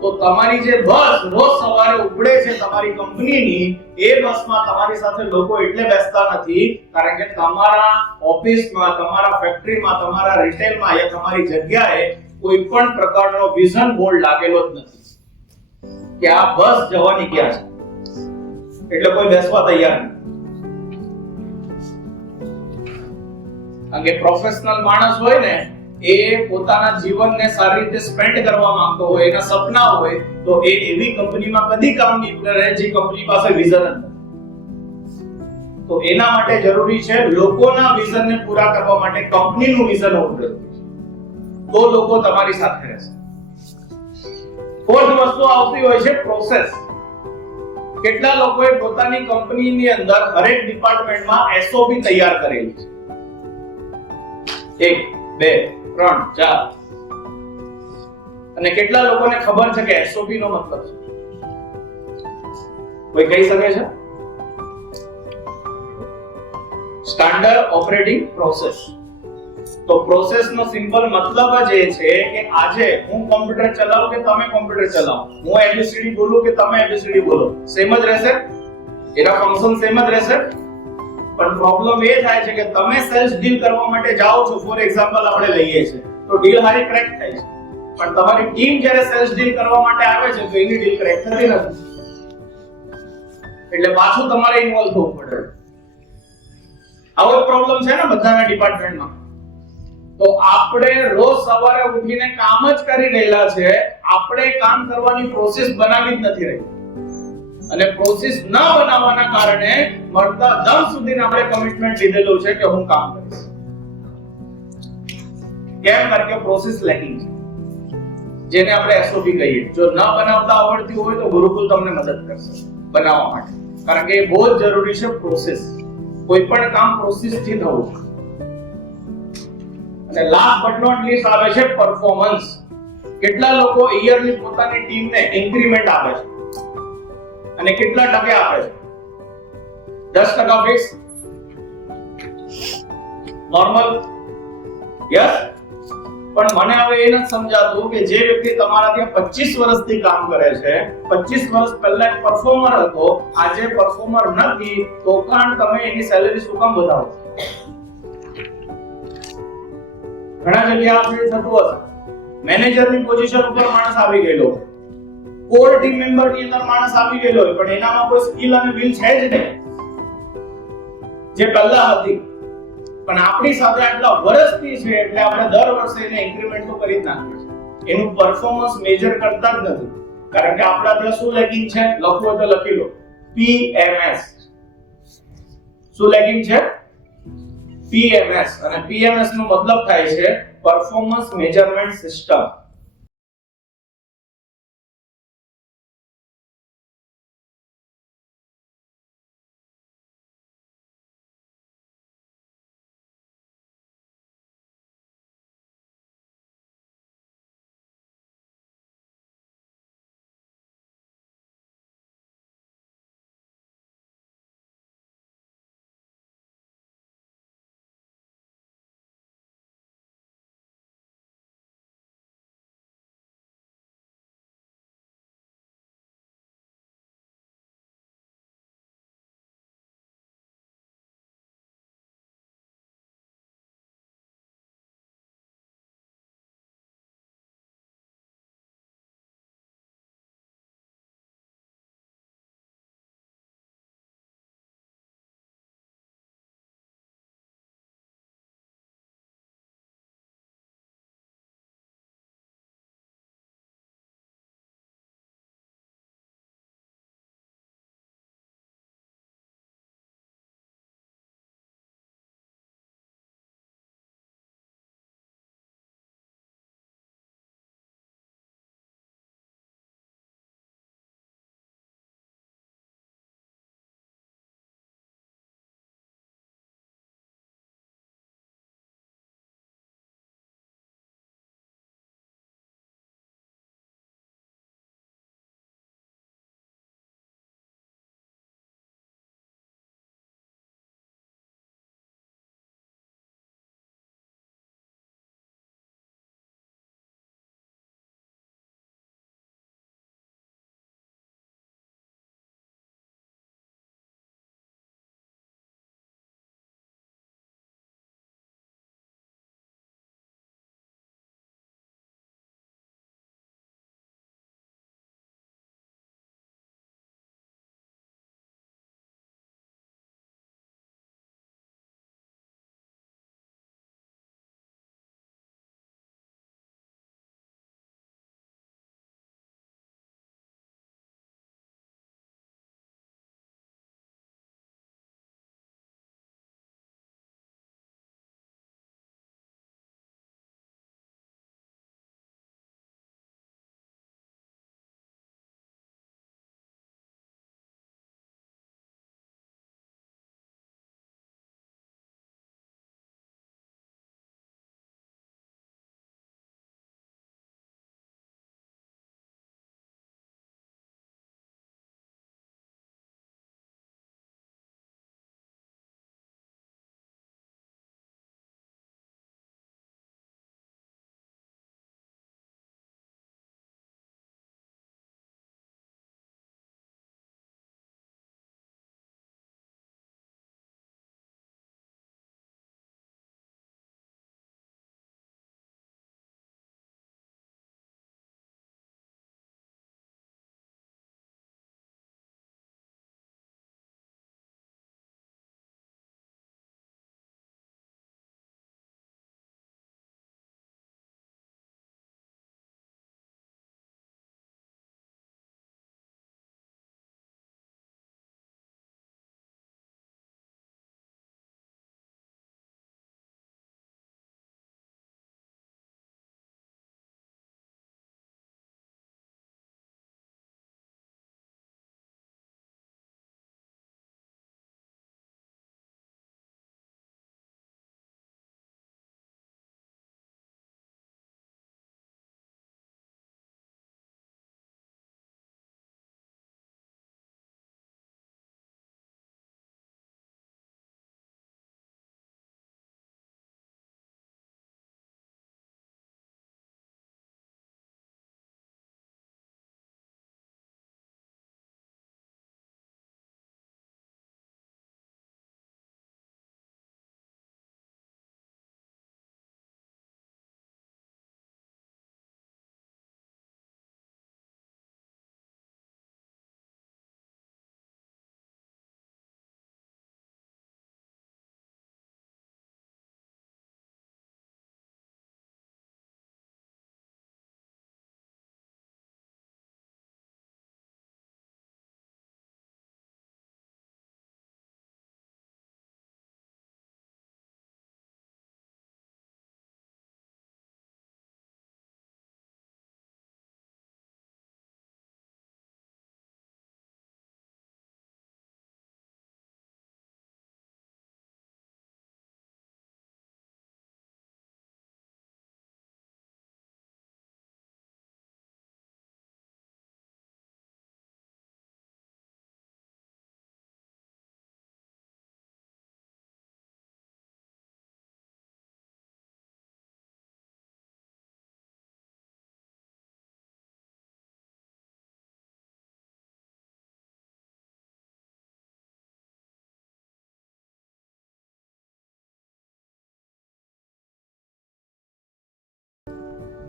તો તમારી જે બસ રોજ સવારે ઉપડે છે તમારી કંપનીની, એ બસમાં તમારી સાથે લોકો એટલે બેસતા નથી કારણ કે તમારા ઓફિસમાં, તમારા ફેક્ટરીમાં, તમારા રિટેલમાં યા તમારી જગ્યાએ કોઈ પણ પ્રકારનો વિઝન બોર્ડ લાગેલો જ નથી કે આ બસ જવાની ક્યાં છે. એટલે કોઈ બેસવા તૈયાર નથી. કારણ કે પ્રોફેશનલ માણસ હોય ને, એ પોતાના જીવનને સારી રીતે સ્પેન્ડ કરવા માંગતો હોય, એના સપના હોય, તો એ એવી કંપનીમાં કદી કામ નહીં કરે જે કંપની પાસે વિઝન નથી. તો એના માટે જરૂરી છે લોકોના વિઝનને પૂરા કરવા માટે કંપનીનું વિઝન હોવું જરૂરી છે. તો લોકો તમારી સાથે રહેશે. ફોર્થ વસ્તુ આવતી હોય છે પ્રોસેસ. કેટલા લોકોએ પોતાની કંપનીની અંદર હરેક ડિપાર્ટમેન્ટમાં SOP તૈયાર કરેલી છે. 1 2 3 4. અને કેટલા લોકોને ખબર છે કે SOP નો મતલબ શું? કોઈ કહી શકે છે? Standard operating process. તો પ્રોસેસ નો સિમ્પલ મતલબ જ એ છે કે આજે હું કોમ્પ્યુટર ચલાવું કે તમે કોમ્પ્યુટર ચલાવો, હું ABCD બોલું કે તમે ABCD બોલો, સેમ જ રહેશે? એના ફંક્શન સેમ જ રહેશે? પણ પ્રોબ્લેમ એ થાય છે કે તમે સેલ્સ ડીલ કરવા માટે જાઓ છો, ફોર એક્ઝામ્પલ આપણે લઈએ છે, તો ડીલ હારી ક્રેક થાય છે. પણ તમારી ટીમ જ્યારે સેલ્સ ડીલ કરવા માટે આવે છે તો એની ડીલ ક્રેક થતી નથી. એટલે પાછું તમારે ઇન્વોલ્વ થવું પડે. આવો પ્રોબ્લેમ છે ને બધાના ડિપાર્ટમેન્ટમાં. તો આપણે રોજ સવારે ઉઠીને કામ જ કરી રહેલા છે, આપણે કામ કરવાની પ્રોસેસ બનાવી જ નથી રહી. અને પ્રોસેસ ન બનાવવાના કારણે મળતા દમ સુધી આપણે કમિટમેન્ટ લીધેલું છે કે હું કામ કરીશ. કેમ? કારણ કે પ્રોસેસ લેકિંગ છે, જેને આપણે SOP કહીએ. જો ન બનાવતા આવડતી હોય તો ગુરુકુલ તમને મદદ કરશે બનાવવા માટે. કારણ કે એ બહુ જ જરૂરી છે પ્રોસેસ. કોઈ પણ કામ પ્રોસેસ થી થવું. અને લાસ્ટ બટ નોટ લીસ્ટ આવે છે પરફોર્મન્સ. કેટલા લોકો યરલી પોતાની ટીમને ઇન્ક્રીમેન્ટ આપે છે અને કેટલા ટકે આપે છે? 10% ફિક્સ નોર્મલ? યસ. પણ મને હવે એ નથી સમજાતું કે જે વ્યક્તિ તમારા ત્યાં 25 વર્ષથી કામ કરે છે, 25 વર્ષ પહેલા એક પરફોર્મર હતો, આજે પરફોર્મર નથી, તો પણ તમે એની સેલરી શું કામ વધારો? ઘણા જગ્યાએ આપણે થતું હશે, મેનેજરની પોઝિશન ઉપર માણસ આવી ગયેલો, કોર ટીમ મેમ્બરની અંદર માણસ આવી ગયેલો હોય, પણ એનામાં કોઈ સ્કિલ અને વિલ છે જ નહીં જે પહેલા હતી. પણ આપણી સાથે આટલા વર્ષથી છે એટલે આપણે દર વર્ષે એને ઇન્ક્રીમેન્ટ તો કરી જ નાખીએ છીએ. એનું પરફોર્મન્સ મેજર કરતા જ નથી. કારણ કે આપણા ત્યાં શું લેગિંગ છે? લખવું હોય તો લખી લો, PMS. શું લેગિંગ છે? PMS. અને PMS નો મતલબ થાય છે પરફોર્મન્સ મેજરમેન્ટ સિસ્ટમ.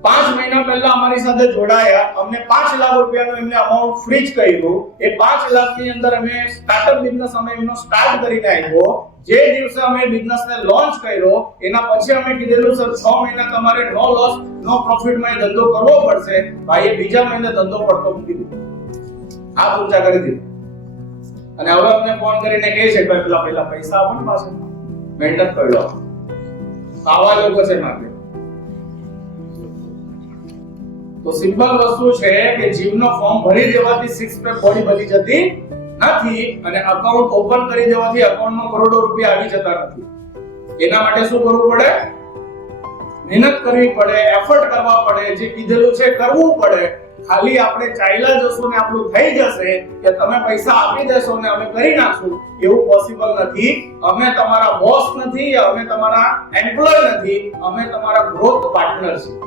5 મહિના પહેલા અમારી સાથે જોડાયા, અમને 5 લાખ રૂપિયાનું એમને અમાઉન્ટ ફ્રીજ કર્યું. એ 5 લાખની અંદર અમે સ્ટાર્ટઅપ બિઝનેસ અમે એમનો સ્ટાર્ટ કરીને આવ્યો. જે દિવસે અમે બિઝનેસને લોન્ચ કર્યો એના પછી અમે કીધેલું સર 6 મહિના તમારે નો લોસ નો પ્રોફિટમાં એ ધંધો કરવો પડશે. ભાઈએ બીજા મહિને ધંધો પડતો મૂકી દીધો, આ ઊંચા કરી દીધું. અને હવે અમને ફોન કરીને કહે છે કે પેલા પૈસા આપો ને પાસે, મહેનત કરી લો. આવા લોકો છે માર્કેટ. તો સિમ્પલ વસ્તુ છે કે જીવનો ફોર્મ ભરી દેવાથી સિક્સ પેક બોડી બની જતી નથી, અને અકાઉન્ટ ઓપન કરી દેવાથી અકાઉન્ટમાં કરોડો રૂપિયા આવી જતા નથી. એના માટે શું કરવું પડે? મહેનત કરવી પડે, એફર્ટ કરવા પડે, જે કીધેલું છે કરવું પડે. ખાલી આપણે ચાલ્યા જશું ને આપણું થઈ જશે કે તમે પૈસા આપી દેશો ને અમે કરી નાખશું, એવું પોસિબલ નથી. અમે તમારા બોસ નથી, અમે તમારા એમ્પ્લોય નથી, અમે તમારા ગ્રોથ પાર્ટનર છીએ.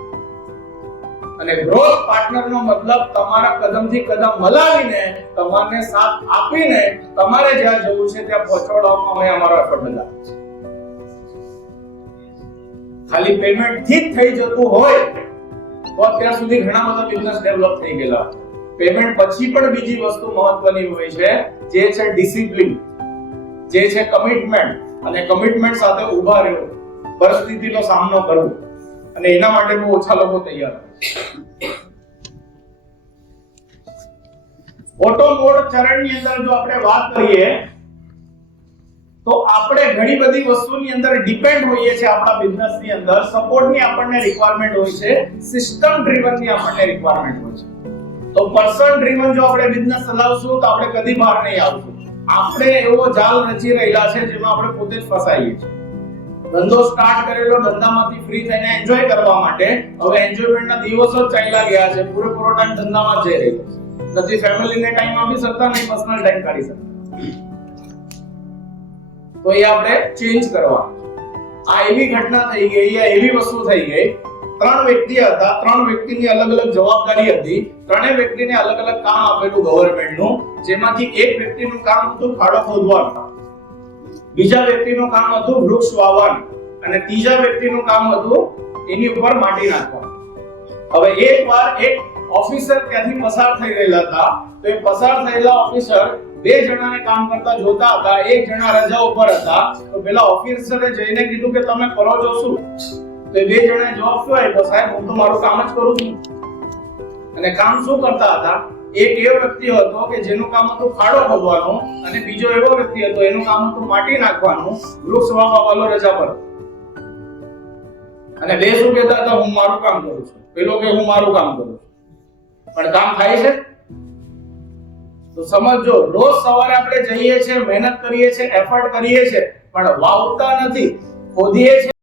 અને ગ્રોથ પાર્ટનર નો મતલબ તમારા કદમથી કદમ મલાવીને, તમારને સાથ આપીને તમારે જ્યાં જવું છે ત્યાં પહોંચાડવામાં અમે અમારો એફર્ટ લગાવીએ છીએ. ખાલી પેમેન્ટ થી જ થઈ જતું હોય તો અત્યાર સુધી ઘણા બધા બિઝનેસ ડેવલપ થઈ ગયેલા. પેમેન્ટ પછી પણ બીજી વસ્તુ મહત્વની હોય છે, જે છે ડિસિપ્લિન, જે છે કમિટમેન્ટ. અને કમિટમેન્ટ સાથે ઊભા રહેવું, પરિસ્થિતિનો સામનો કરવો, અને એના માટે બહુ ઓછા લોકો તૈયાર હોય. ઓટો મોડ ચરણની અંદર જો આપણે વાત કરીએ તો આપણે ઘણી બધી વસ્તુની અંદર ડિપેન્ડ હોઈએ છીએ. આપણા બિઝનેસની અંદર સપોર્ટની આપણને રિક્વાયરમેન્ટ હોય છે, સિસ્ટમ ડ્રીવનની આપણને રિક્વાયરમેન્ટ હોય છે. તો પર્સન ડ્રીવન જો આપણે બિઝનેસ ચલાવશું તો આપણે કદી બહાર નહીં આવશું. આપણે એવો જાલ રચી રહેલા છે જેમાં આપણે પોતે જ ફસાઈએ છીએ. ધંધો સ્ટાર્ટ કરેલો, ધંધામાંથી ફ્રી થઈને એન્જોય કરવા માટે, હવે એન્જોયમેન્ટના દિવસો જ ચાલ્યા ગયા છે. પૂરેપૂરો ટાઈમ ધંધામાં જ જઈ રહ્યો છે. નથી ફેમિલીને ટાઈમ આપી શકતા, નહીં પર્સનલ ટાઈમ કાઢી શકતા. તો એ આપણે ચેન્જ કરવાનું. આ એવી ઘટના થઈ ગઈ, આ એવી વસ્તુ થઈ ગઈ. 3 વ્યક્તિ હતા, 3 વ્યક્તિની અલગ અલગ જવાબદારી હતી. ત્રણેય વ્યક્તિને અલગ અલગ કામ આપેલું ગવર્નમેન્ટનું, જેમાંથી એક વ્યક્તિનું કામ હતું ખાડો ખોદવાનું, બીજા વ્યક્તિનું કામ હતું વૃક્ષ વાવવાનું, અને ત્રીજા વ્યક્તિનું કામ હતું એની ઉપર માટી નાખવાનું. હવે એકવાર એક ઓફિસર ત્યાંથી પસાર થઈ રહેલા હતા. તો એ પસાર થયેલા ઓફિસર 2 જણાને કામ કરતા જોતા હતા. 1 જણા રજા ઉપર હતા. તો પેલા ઓફિસરે જઈને કીધું કે તમે કરો છો શું? તો 2 જણાએ જવાબ શું આપ્યો? સાહેબ, હું તો મારું કામ જ કરું છું. અને કામ શું કરતા હતા? એક એવો વ્યક્તિ હતો કે જેનું કામ હતું ખાડો ખોદવાનું, અને બીજો એવો વ્યક્તિ હતો એનું કામ હતું માટી નાખવાનું, વૃક્ષ વાવવાનો રજા પર. અને 2 શું કહેતા હતા? હું મારું કામ કરું છું. પેલો કે હું મારું કામ કરું છું. પણ કામ થાય છે? તો સમજો, રોજ સવારે આપણે જઈએ છીએ, મહેનત કરીએ છીએ, એફર્ટ કરીએ છીએ, પણ વાવતા નથી, ખોદીએ છીએ.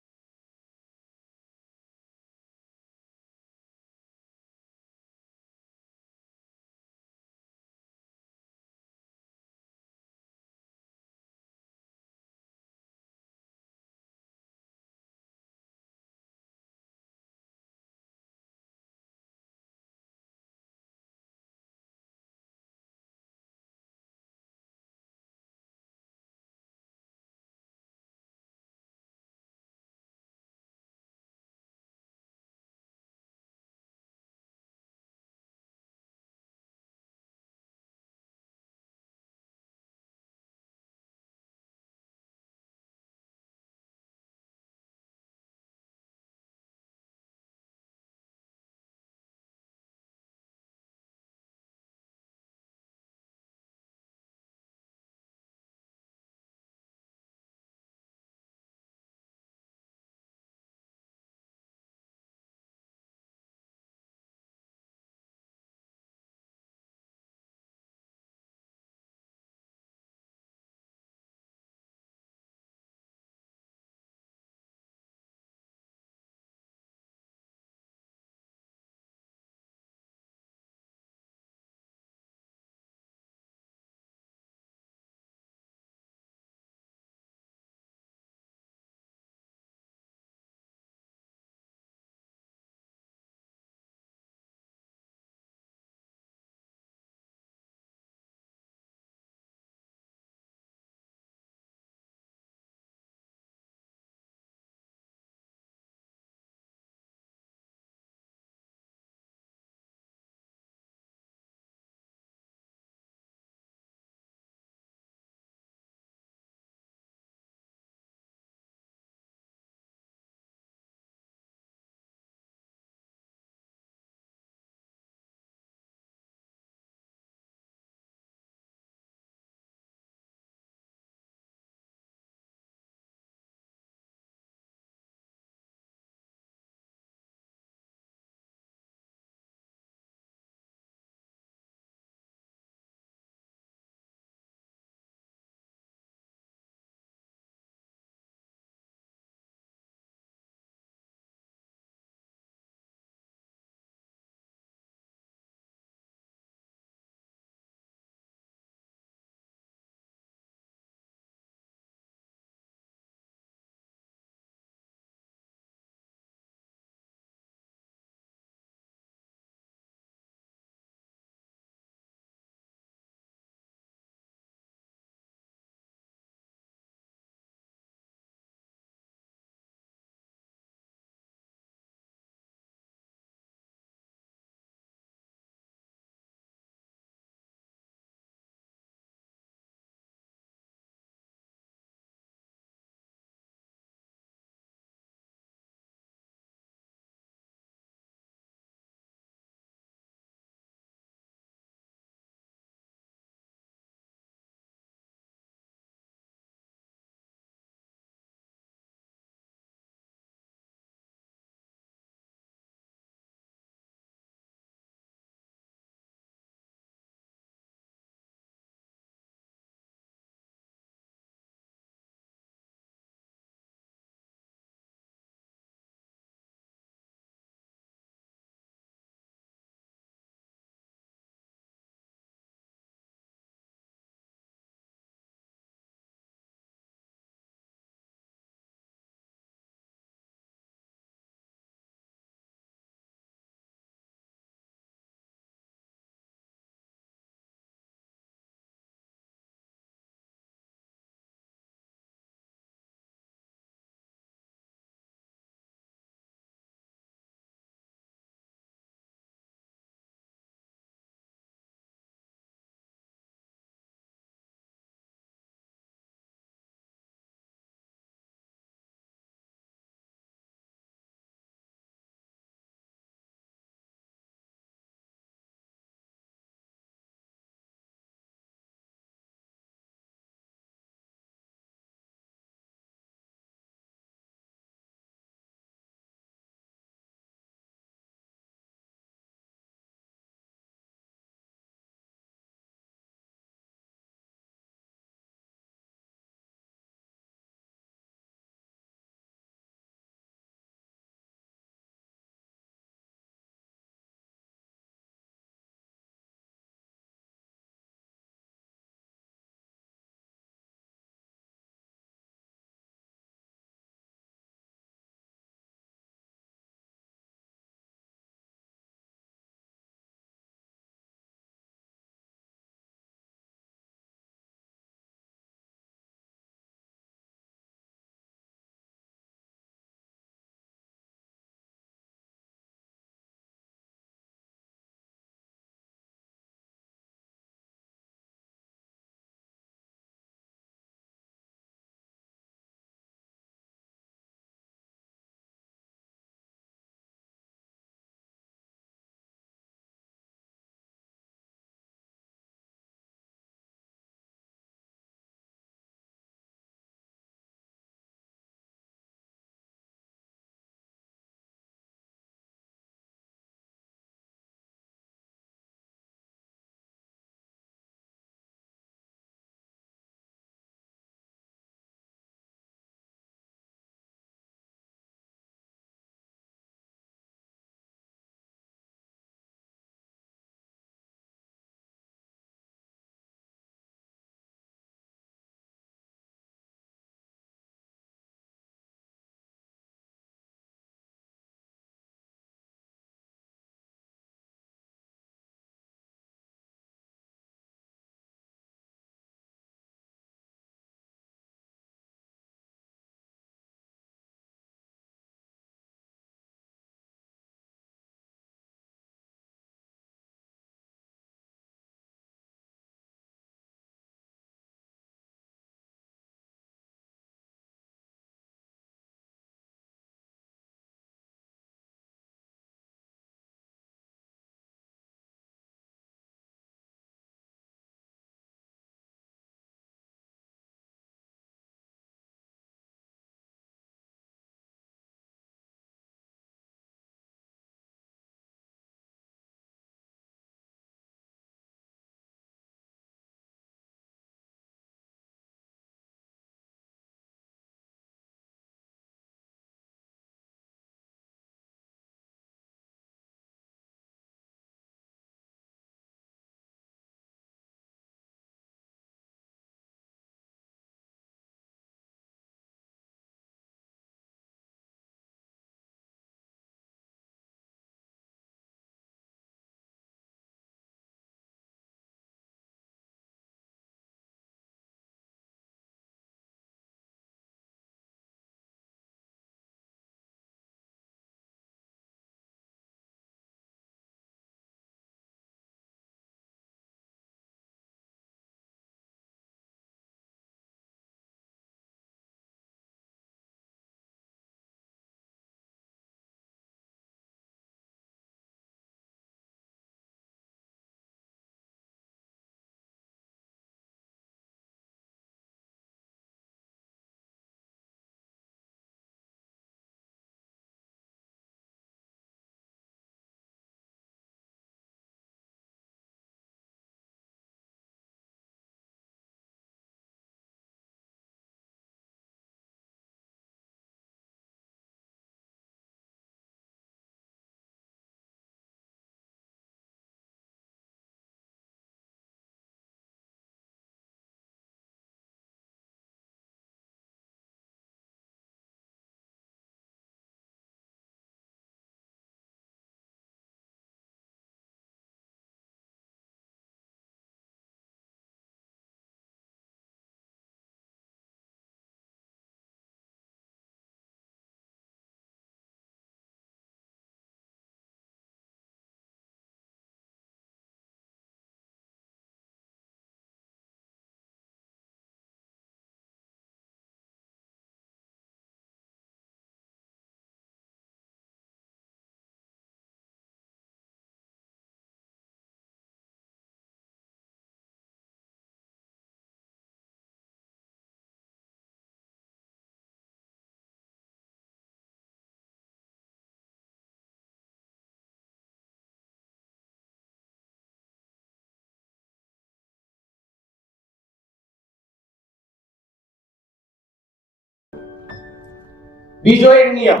બીજો એક નિયમ,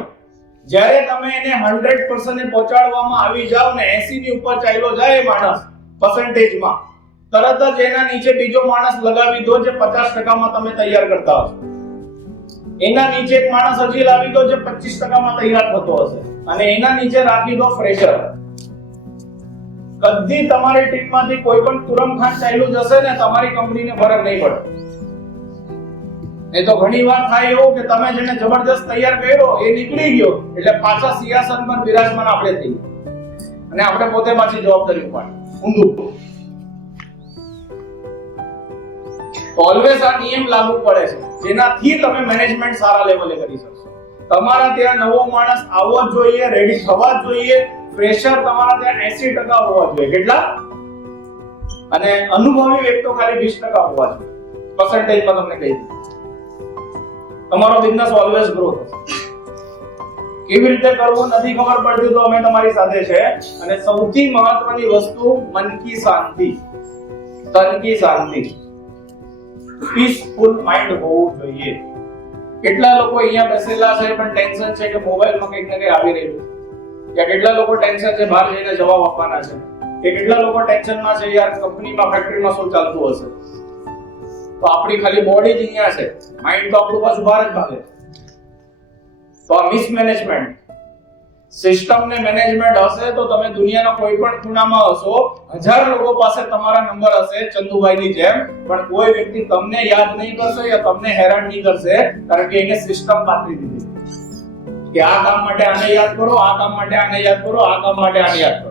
જ્યારે તમે એને 100% ને પહોંચાડવામાં આવી જાવ ને 80 ની ઉપર ચાલ્યો જાય એ માણસ પર્સન્ટેજમાં, તરત જ એના નીચે બીજો માણસ લગાવી દો જે 50% માં તમે તૈયાર કરતા હશો. એના નીચે એક માણસ હજી લાવી દો જે 25% માં તૈયાર થતો હશે, અને એના નીચે રાખી દો ફ્રેશર. કદી તમારી ટીમમાંથી કોઈ પણ તુરમખાન ચાલ્યું જશે ને તમારી કંપનીને ફરક નહીં પડે. નહીં તો ઘણી વાર થાય એવું કે તમે જેને જબરદસ્ત તૈયાર કર્યો એ નીકળી ગયો એટલે પાછા સિંહાસન પર બિરાજમાન આપણે થઈ અને આપણે પોતે પાછી જવાબદારી ઉપાડી ઊંધું. ઓલવેઝ આ નિયમ લાગુ પડે છે જેનાથી તમે મેનેજમેન્ટ સારા લેવલે કરી શકશો. તમારા ત્યાં નવો માણસ આવવો જ જોઈએ, રેડી થવા જ જોઈએ. ફ્રેશર તમારા ત્યાં 80% હોવા જોઈએ. કેટલા? અને અનુભવી વ્યક્તિ ખાલી 20% હોવા જોઈએ. પર્સન્ટેજમાં તમને કહી દઉં, તમારો બિઝનેસ ઓલવેઝ ગ્રો થશે. કેવી રીતે કરવું નથી ખબર પડતી તો અમે તમારી સાથે છે. અને સૌથી મહત્વની વસ્તુ મન કી શાંતિ, તન કી શાંતિ, પીસફુલ માઇન્ડ હોવું જોઈએ. કેટલા લોકો અહીંયા બેસેલા છે પણ ટેન્શન છે કે મોબાઈલમાં કંઈક ને કંઈક આવી રહ્યું છે, કે કેટલા લોકો ટેન્શન છે બહાર જઈને જવાબ આપવાના છે, કે કેટલા લોકો ટેન્શનમાં છે યાર કંપનીમાં ફેક્ટરીમાં શું ચાલતું હશે. તો આપણી ખાલી બોડી જ અહીંયા છે, માઇન્ડ તો આપણું પાછું બહાર જ ભાગે. તો આ મિસમેનેજમેન્ટ, સિસ્ટમને મેનેજમેન્ટ હશે તો તમે દુનિયાના કોઈ પણ ખૂણામાં હશો, 1000 લોકો પાસે તમારા નંબર હશે ચંદુભાઈની જેમ, પણ કોઈ વ્યક્તિ તમને યાદ નહીં કરશે યા તમને હેરાન નહીં કરશે, કારણ કે એને સિસ્ટમ પાથરી દીધી કે આ કામ માટે આને યાદ કરો, આ કામ માટે આને યાદ કરો, આ કામ માટે આને યાદ કરો.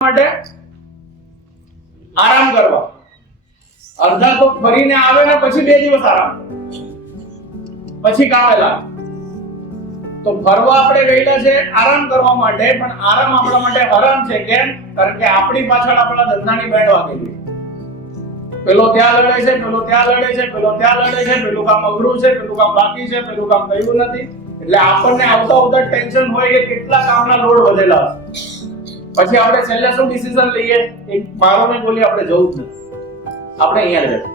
માટે આરામ કરવા, અડધા તો ફરીને આવે ને પછી 2 દિવસ આરામ, પછી કામે લાગે. તો ફરવા આપણે ગયેલા છે આરામ કરવા માટે, પણ આરામ આપણા માટે હરામ છે. કેમ? કારણ કે આપણી પાછળ આપણા ધંધાની બેન્ડ વાગેલી. પેલો ત્યાં લડે છે, પેલો ત્યાં લડે છે, પેલો ત્યાં લડે છે, પેલું કામ અઘરું છે, પેલું કામ બાકી છે, પેલું કામ થયું નથી. એટલે આપણને આવતા ટેન્શન હોય કે કેટલા કામના લોડ વધેલા હશે. પછી આપણે છેલ્લે શું ડિસિઝન લઈએ? એક મારો ને બોલી આપણે જવું જ નથી, આપણે અહીંયા જ રહેવું.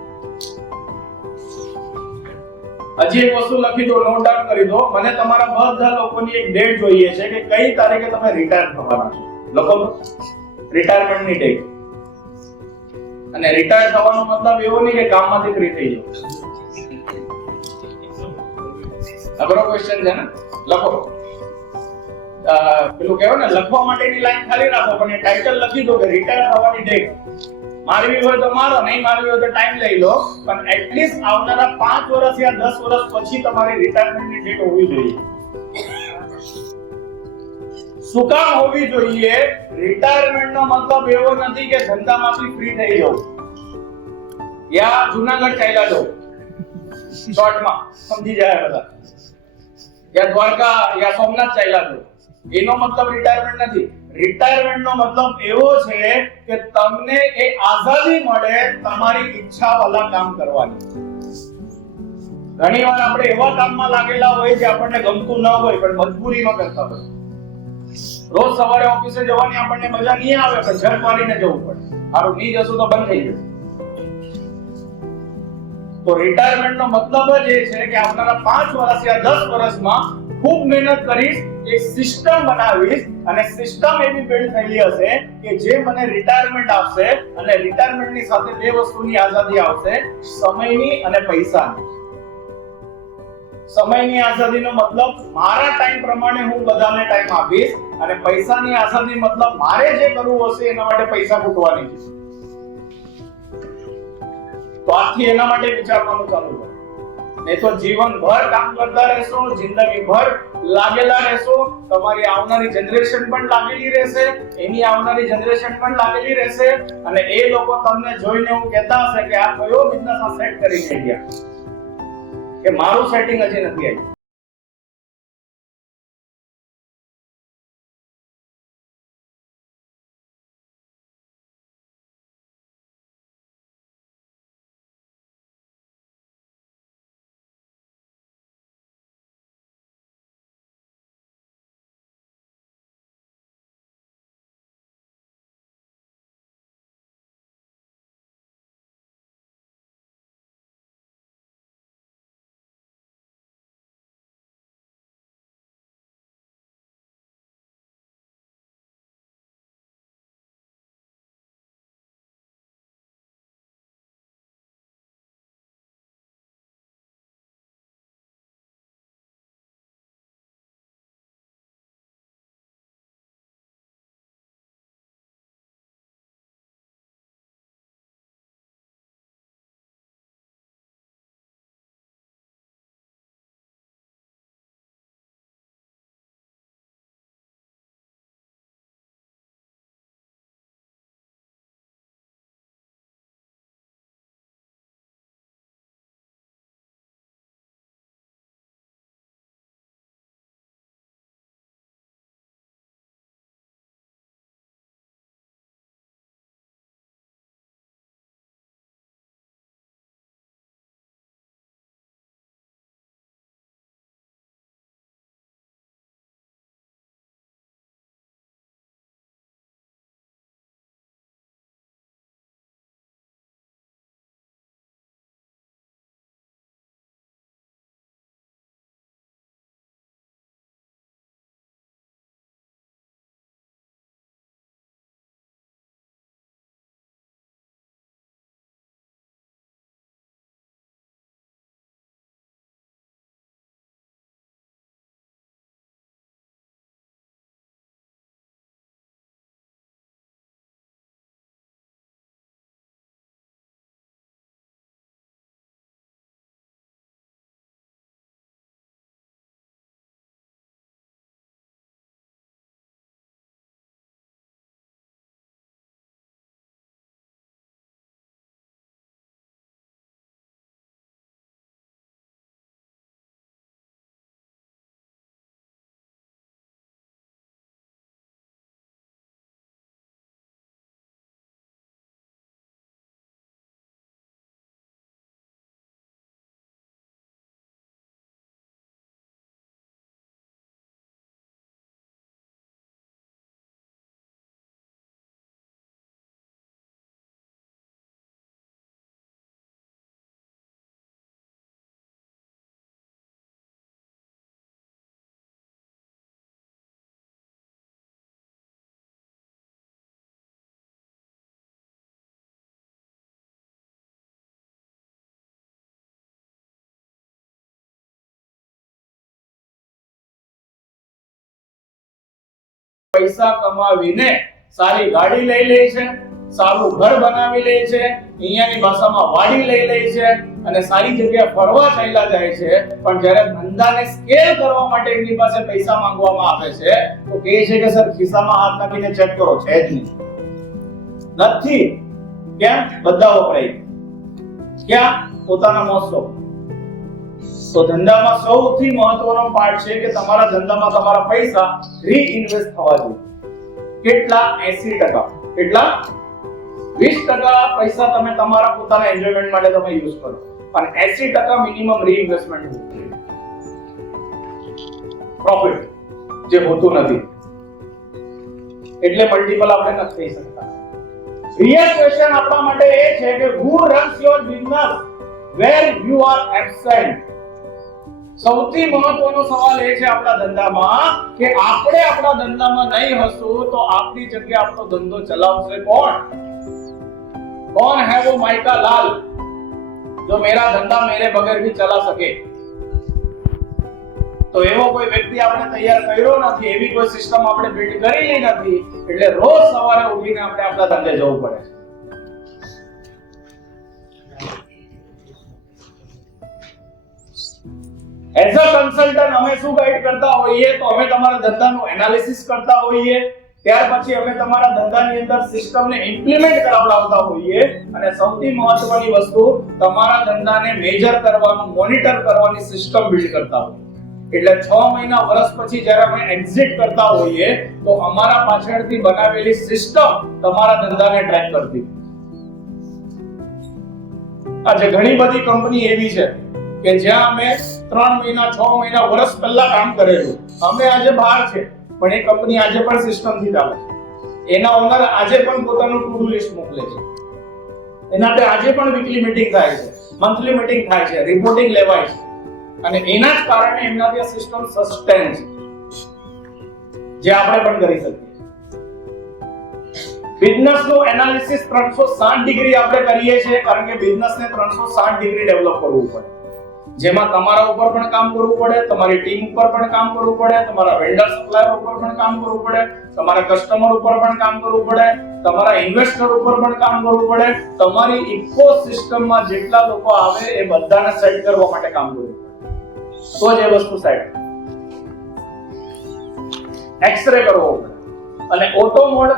હજી એક વસ્તુ લખી દો, નોટ ડાઉન કરી દો. મને તમારા બધા લોકોની એક ડેટ જોઈએ છે કે કઈ તારીખે તમે રિટાયર થવાના છો. લખો તો રિટાયરમેન્ટની ડેટ. અને રિટાયર થવાનો મતલબ એવો નહીં કે કામમાંથી ફ્રી થઈ જાવ. અઘરો ક્વેશ્ચન છે ને? લખો. પેલું કહેવાય ને, લખવા માટેની લાઈન ખાલી રાખો, પણ એ ટાઇટલ લખી દો કે રિટાયર થવાની ડેટ. મારવી હોય તો મારો, નહીં મારવી હોય તો ટાઈમ લઈ લો, પણ એટલીસ્ટ આવનારા 5 વર્ષ યા 10 વર્ષ પછી તમારી રિટાયરમેન્ટની ડેટ હોવી જોઈએ. શું કામ હોવી જોઈએ? રિટાયરમેન્ટનો મતલબ એવો નથી કે ધંધામાંથી ફ્રી થઈ જાવ યા જૂનાગઢ ચાલ્યા જાવ, શોર્ટમાં સમજી જાય બધા, યા દ્વારકા યા સોમનાથ ચાલ્યા જાવ. એનો મતલબ રિટાયરમેન્ટ નથી. રિટાયરમેન્ટનો મતલબ એવો છે કે તમને એ આઝાદી મળે તમારી ઈચ્છા વાળા કામ કરવાની. ઘણીવાર આપણે એવા કામમાં લાગેલા હોય જે આપણને ગમતું ન હોય પણ મજબૂરીમાં કરતા હોય. રોજ સવારે ઓફિસે જવાની આપણને મજા નહીં આવે પણ જર મારીને જવું પડે. સારું નહીં જશું તો બંધ થઈ જશે. તો રિટાયરમેન્ટનો મતલબ જ એ છે કે આવનારા 5 વર્ષ યા 10 વર્ષમાં ખૂબ મહેનત કરીશ, એક સિસ્ટમ બનાવીશ અને સિસ્ટમ એવી બિલ્ડ થયેલી હશે કે જે મને રિટાયરમેન્ટ આપશે અને રિટાયરમેન્ટની સાથે બે વસ્તુની આઝાદી આવશે, સમયની અને પૈસાની. સમયની આઝાદીનો મતલબ મારા ટાઈમ પ્રમાણે હું બધાને ટાઈમ આપીશ અને પૈસાની આઝાદી મતલબ મારે જે કરવું હશે એના માટે પૈસા ખૂટવાની છે. તો આજથી એના માટે વિચારવાનું ચાલુ કરો. નહીં તો જીવનભર કામ કરતા રહેશો, જિંદગીભર લાગેલા રહેશો, તમારી આવનારી જનરેશન પણ લાગેલી રહેશે, એની આવનારી જનરેશન પણ લાગેલી રહેશે અને એ લોકો તમને જોઈને એવું કહેતા હશે કે આ કયો બિઝનેસ આ સેટ કરીને ગયા કે મારું સેટિંગ હજી નથી આવ્યું. પૈસા કમાવીને સારી ગાડી લઈ લે છે, સારું ઘર બનાવી લે છે, અહીંયાની ભાષામાં વાડી લઈ લે છે અને સારી જગ્યાએ ફરવા ચાલ્યા જાય છે. પણ જ્યારે ધંધાને સ્કેલ કરવા માટે એમની પાસે પૈસા માંગવામાં આવે છે તો કહે છે કે સર ખિસ્સામાં હાથ નાખીને ચેક કરો, છે જ નથી. કેમ? બધા વપરાય. ક્યાં? પોતાના મોજ. તો ધંધામાં સૌથી મહત્વનો પાર્ટ છે કે તમારા ધંધામાં તમારા પૈસા રીઇન્વેસ્ટ થવા જોઈએ. કેટલા? 80%. કેટલા? 20% પૈસા તમે તમારા પોતાના એન્જોયમેન્ટ માટે તમે યુઝ કરો અને 80% મિનિમમ રીઇન્વેસ્ટમેન્ટ પ્રોફિટ જે હોતું નથી. એટલે મલ્ટીપલ આપણે નથી થઈ શકતા. રિયલ ક્વેશ્ચન આપણા માટે એ છે કે who runs your business where you are absent? સૌથી મહત્વનો સવાલ એ છે આપણા ધંધામાં કે આપણે આપણા ધંધામાં નહીં હશું તો આપણી જગ્યાએ આપણો ધંધો ચલાવશે કોણ? कौन है वो माइका लाल जो मेरा धंधा मेरे बगैर भी चला सके? તો એવો કોઈ વ્યક્તિ આપણે તૈયાર કર્યો નથી, એવી કોઈ સિસ્ટમ આપણે બિલ્ડ કરેલી નથી, એટલે રોજ સવારે ઉઠીને આપણે આપણા ધંધે જવું પડે છે. એઝ અ કન્સલ્ટન્ટ અમે શું ગાઈડ કરતા હોઈએ તો અમે તમારા ધંધાનું એનાલિસિસ કરતા હોઈએ, ત્યાર પછી અમે તમારા ધંધાની અંદર સિસ્ટમને ઇમ્પ્લિમેન્ટ કરાવડાવતા હોઈએ અને સૌથી મહત્વની વસ્તુ તમારા ધંધાને મેજર કરવાનું, મોનિટર કરવાની સિસ્ટમ બિલ્ડ કરતા હોઈએ. એટલે 6 મહિના વર્ષ પછી જ્યારે અમે એક્ઝિટ કરતા હોઈએ તો અમારા પાછળથી બનાવેલી સિસ્ટમ તમારા ધંધાને ટ્રેક કરતી. આજે ઘણી બધી કંપની એવી છે કે જ્યાં અમે 3 મહિના 6 મહિના વર્ષ પહેલા કામ કરેલું, અમે આજે બહાર છે પણ એ કંપની આજે પણ સિસ્ટમ થી ચાલે છે. એના ઓનર આજે પણ પોતાનું ટુ ડુ લિસ્ટ મોકલે છે, એના આજે પણ વીકલી મીટિંગ થાય છે, મંથલી મીટિંગ થાય છે, રિપોર્ટિંગ લેવાય છે અને એના જ કારણે એમનાથી આ સિસ્ટમ સસ્ટેન છે, જે આપણે પણ કરી શકીએ. બિઝનેસ નું એનાલિસિસ 360 ડિગ્રી આપણે કરીએ છીએ કારણ કે બિઝનેસને 360 ડિગ્રી ડેવલપ કરવું પડે, જેમાં તમારા ઉપર પણ કામ કરવું પડે, તમારી ટીમ ઉપર પણ કામ કરવું પડે, તમારા વેન્ડર સપ્લાયર ઉપર પણ કામ કરવું પડે, તમારા કસ્ટમર ઉપર પણ કામ કરવું પડે, તમારા ઇન્વેસ્ટર ઉપર પણ કામ કરવું પડે, તમારી ઇકોસિસ્ટમમાં જેટલા લોકો આવે એ બધાને સેટ કરવા માટે કામ કરવું પડે, તો જ એ વસ્તુ સેટ. એક્સરે કરવો પડે. અને ઓટો મોડ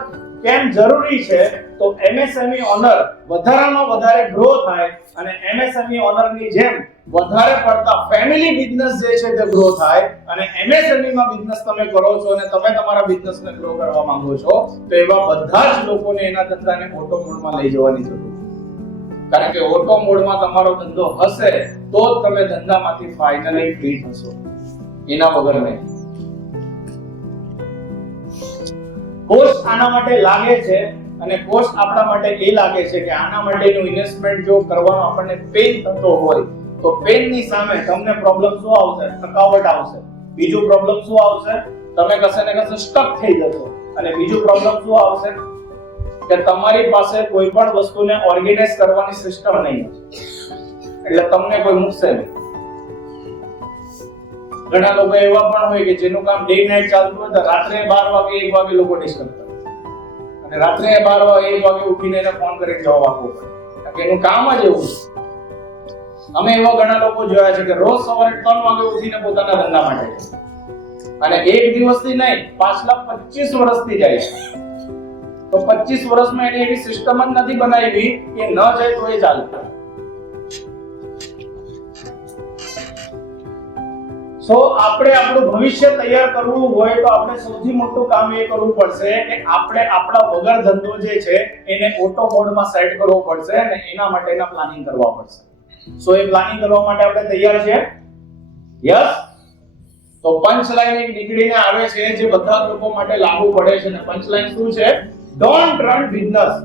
કેમ જરૂરી છે તો એમએસએમઈ ઓનર વધારામાં વધારે ગ્રો થાય અને એમએસએમઈ ઓનરની જેમ વધારે પડતા ફેમિલી બિઝનેસ જે છે તે ગ્રો થાય અને એમએસએમઈ માં બિઝનેસ તમે કરો છો અને તમે તમારા બિઝનેસને ગ્રો કરવા માંગો છો તો એવા બધા જ લોકોને એના ધંધાને ઓટો મોડમાં લઈ જવાની જરૂર છે. કારણ કે ઓટો મોડમાં તમારો ધંધો હશે તો જ તમે ધંધામાંથી ફાઇનલી ફ્રી થશો, એના વગર નહીં. કોસ્ટ આના માટે લાગે છે અને કોસ્ટ આપણા માટે એ લાગે છે કે આના માટેનું ઇન્વેસ્ટમેન્ટ જો કરવાનો આપણને પેન થતો હોય તો પેનની સામે તમને પ્રોબ્લેમ શું આવશે? થકાવટ આવશે. બીજું પ્રોબ્લેમ શું આવશે? તમે કશે ને કશે સ્ટક થઈ જશો. અને બીજું પ્રોબ્લેમ શું આવશે કે તમારી પાસે કોઈ પણ વસ્તુને ઓર્ગેનાઇઝ કરવાની સિસ્ટમ નહીં હશે, એટલે તમને કોઈ મૂકશે નહીં. ઘણા લોકો એવા પણ હોય કે જેનું કામ ડે નાઇટ ચાલતું હોય તો રાત્રે 12 વાગે 1 વાગે લોકો ડિસ્ટર્બ કરે અને રાત્રે 12 વાગે 1 વાગે ઉઠીને એને ફોન કરીને જવાબ આપવો પડે, કારણ કે એનું કામ જ એવું છે. અમે એવા ઘણા લોકો જોયા છે કે રોજ સવારે 3 વાગે ઉઠીને પોતાના ધંધા માટે અને એક દિવસથી નહીં પાછલા 25 વર્ષથી જાય છે. તો 25 વર્ષમાં એને એવી સિસ્ટમ જ નથી બનાવી કે ન જાય તો એ ચાલે. સો આપણે આપણું ભવિષ્ય તૈયાર કરવું હોય તો આપણે સૌથી મોટું કામ એ કરવું પડશે કે આપણે આપણા વગર ધંધો જે છે એને ઓટો મોડમાં સેટ કરવો પડશે અને એના માટેના પ્લાનિંગ કરવા પડશે. સો એ પ્લાનિંગ કરવા માટે આપણે તૈયાર છીએ? યસ. તો પંચ લાઈન એક નીકળીને આવે છે જે બધા લોકો માટે લાગુ પડે છે અને પંચ લાઈન શું છે? Don't run business.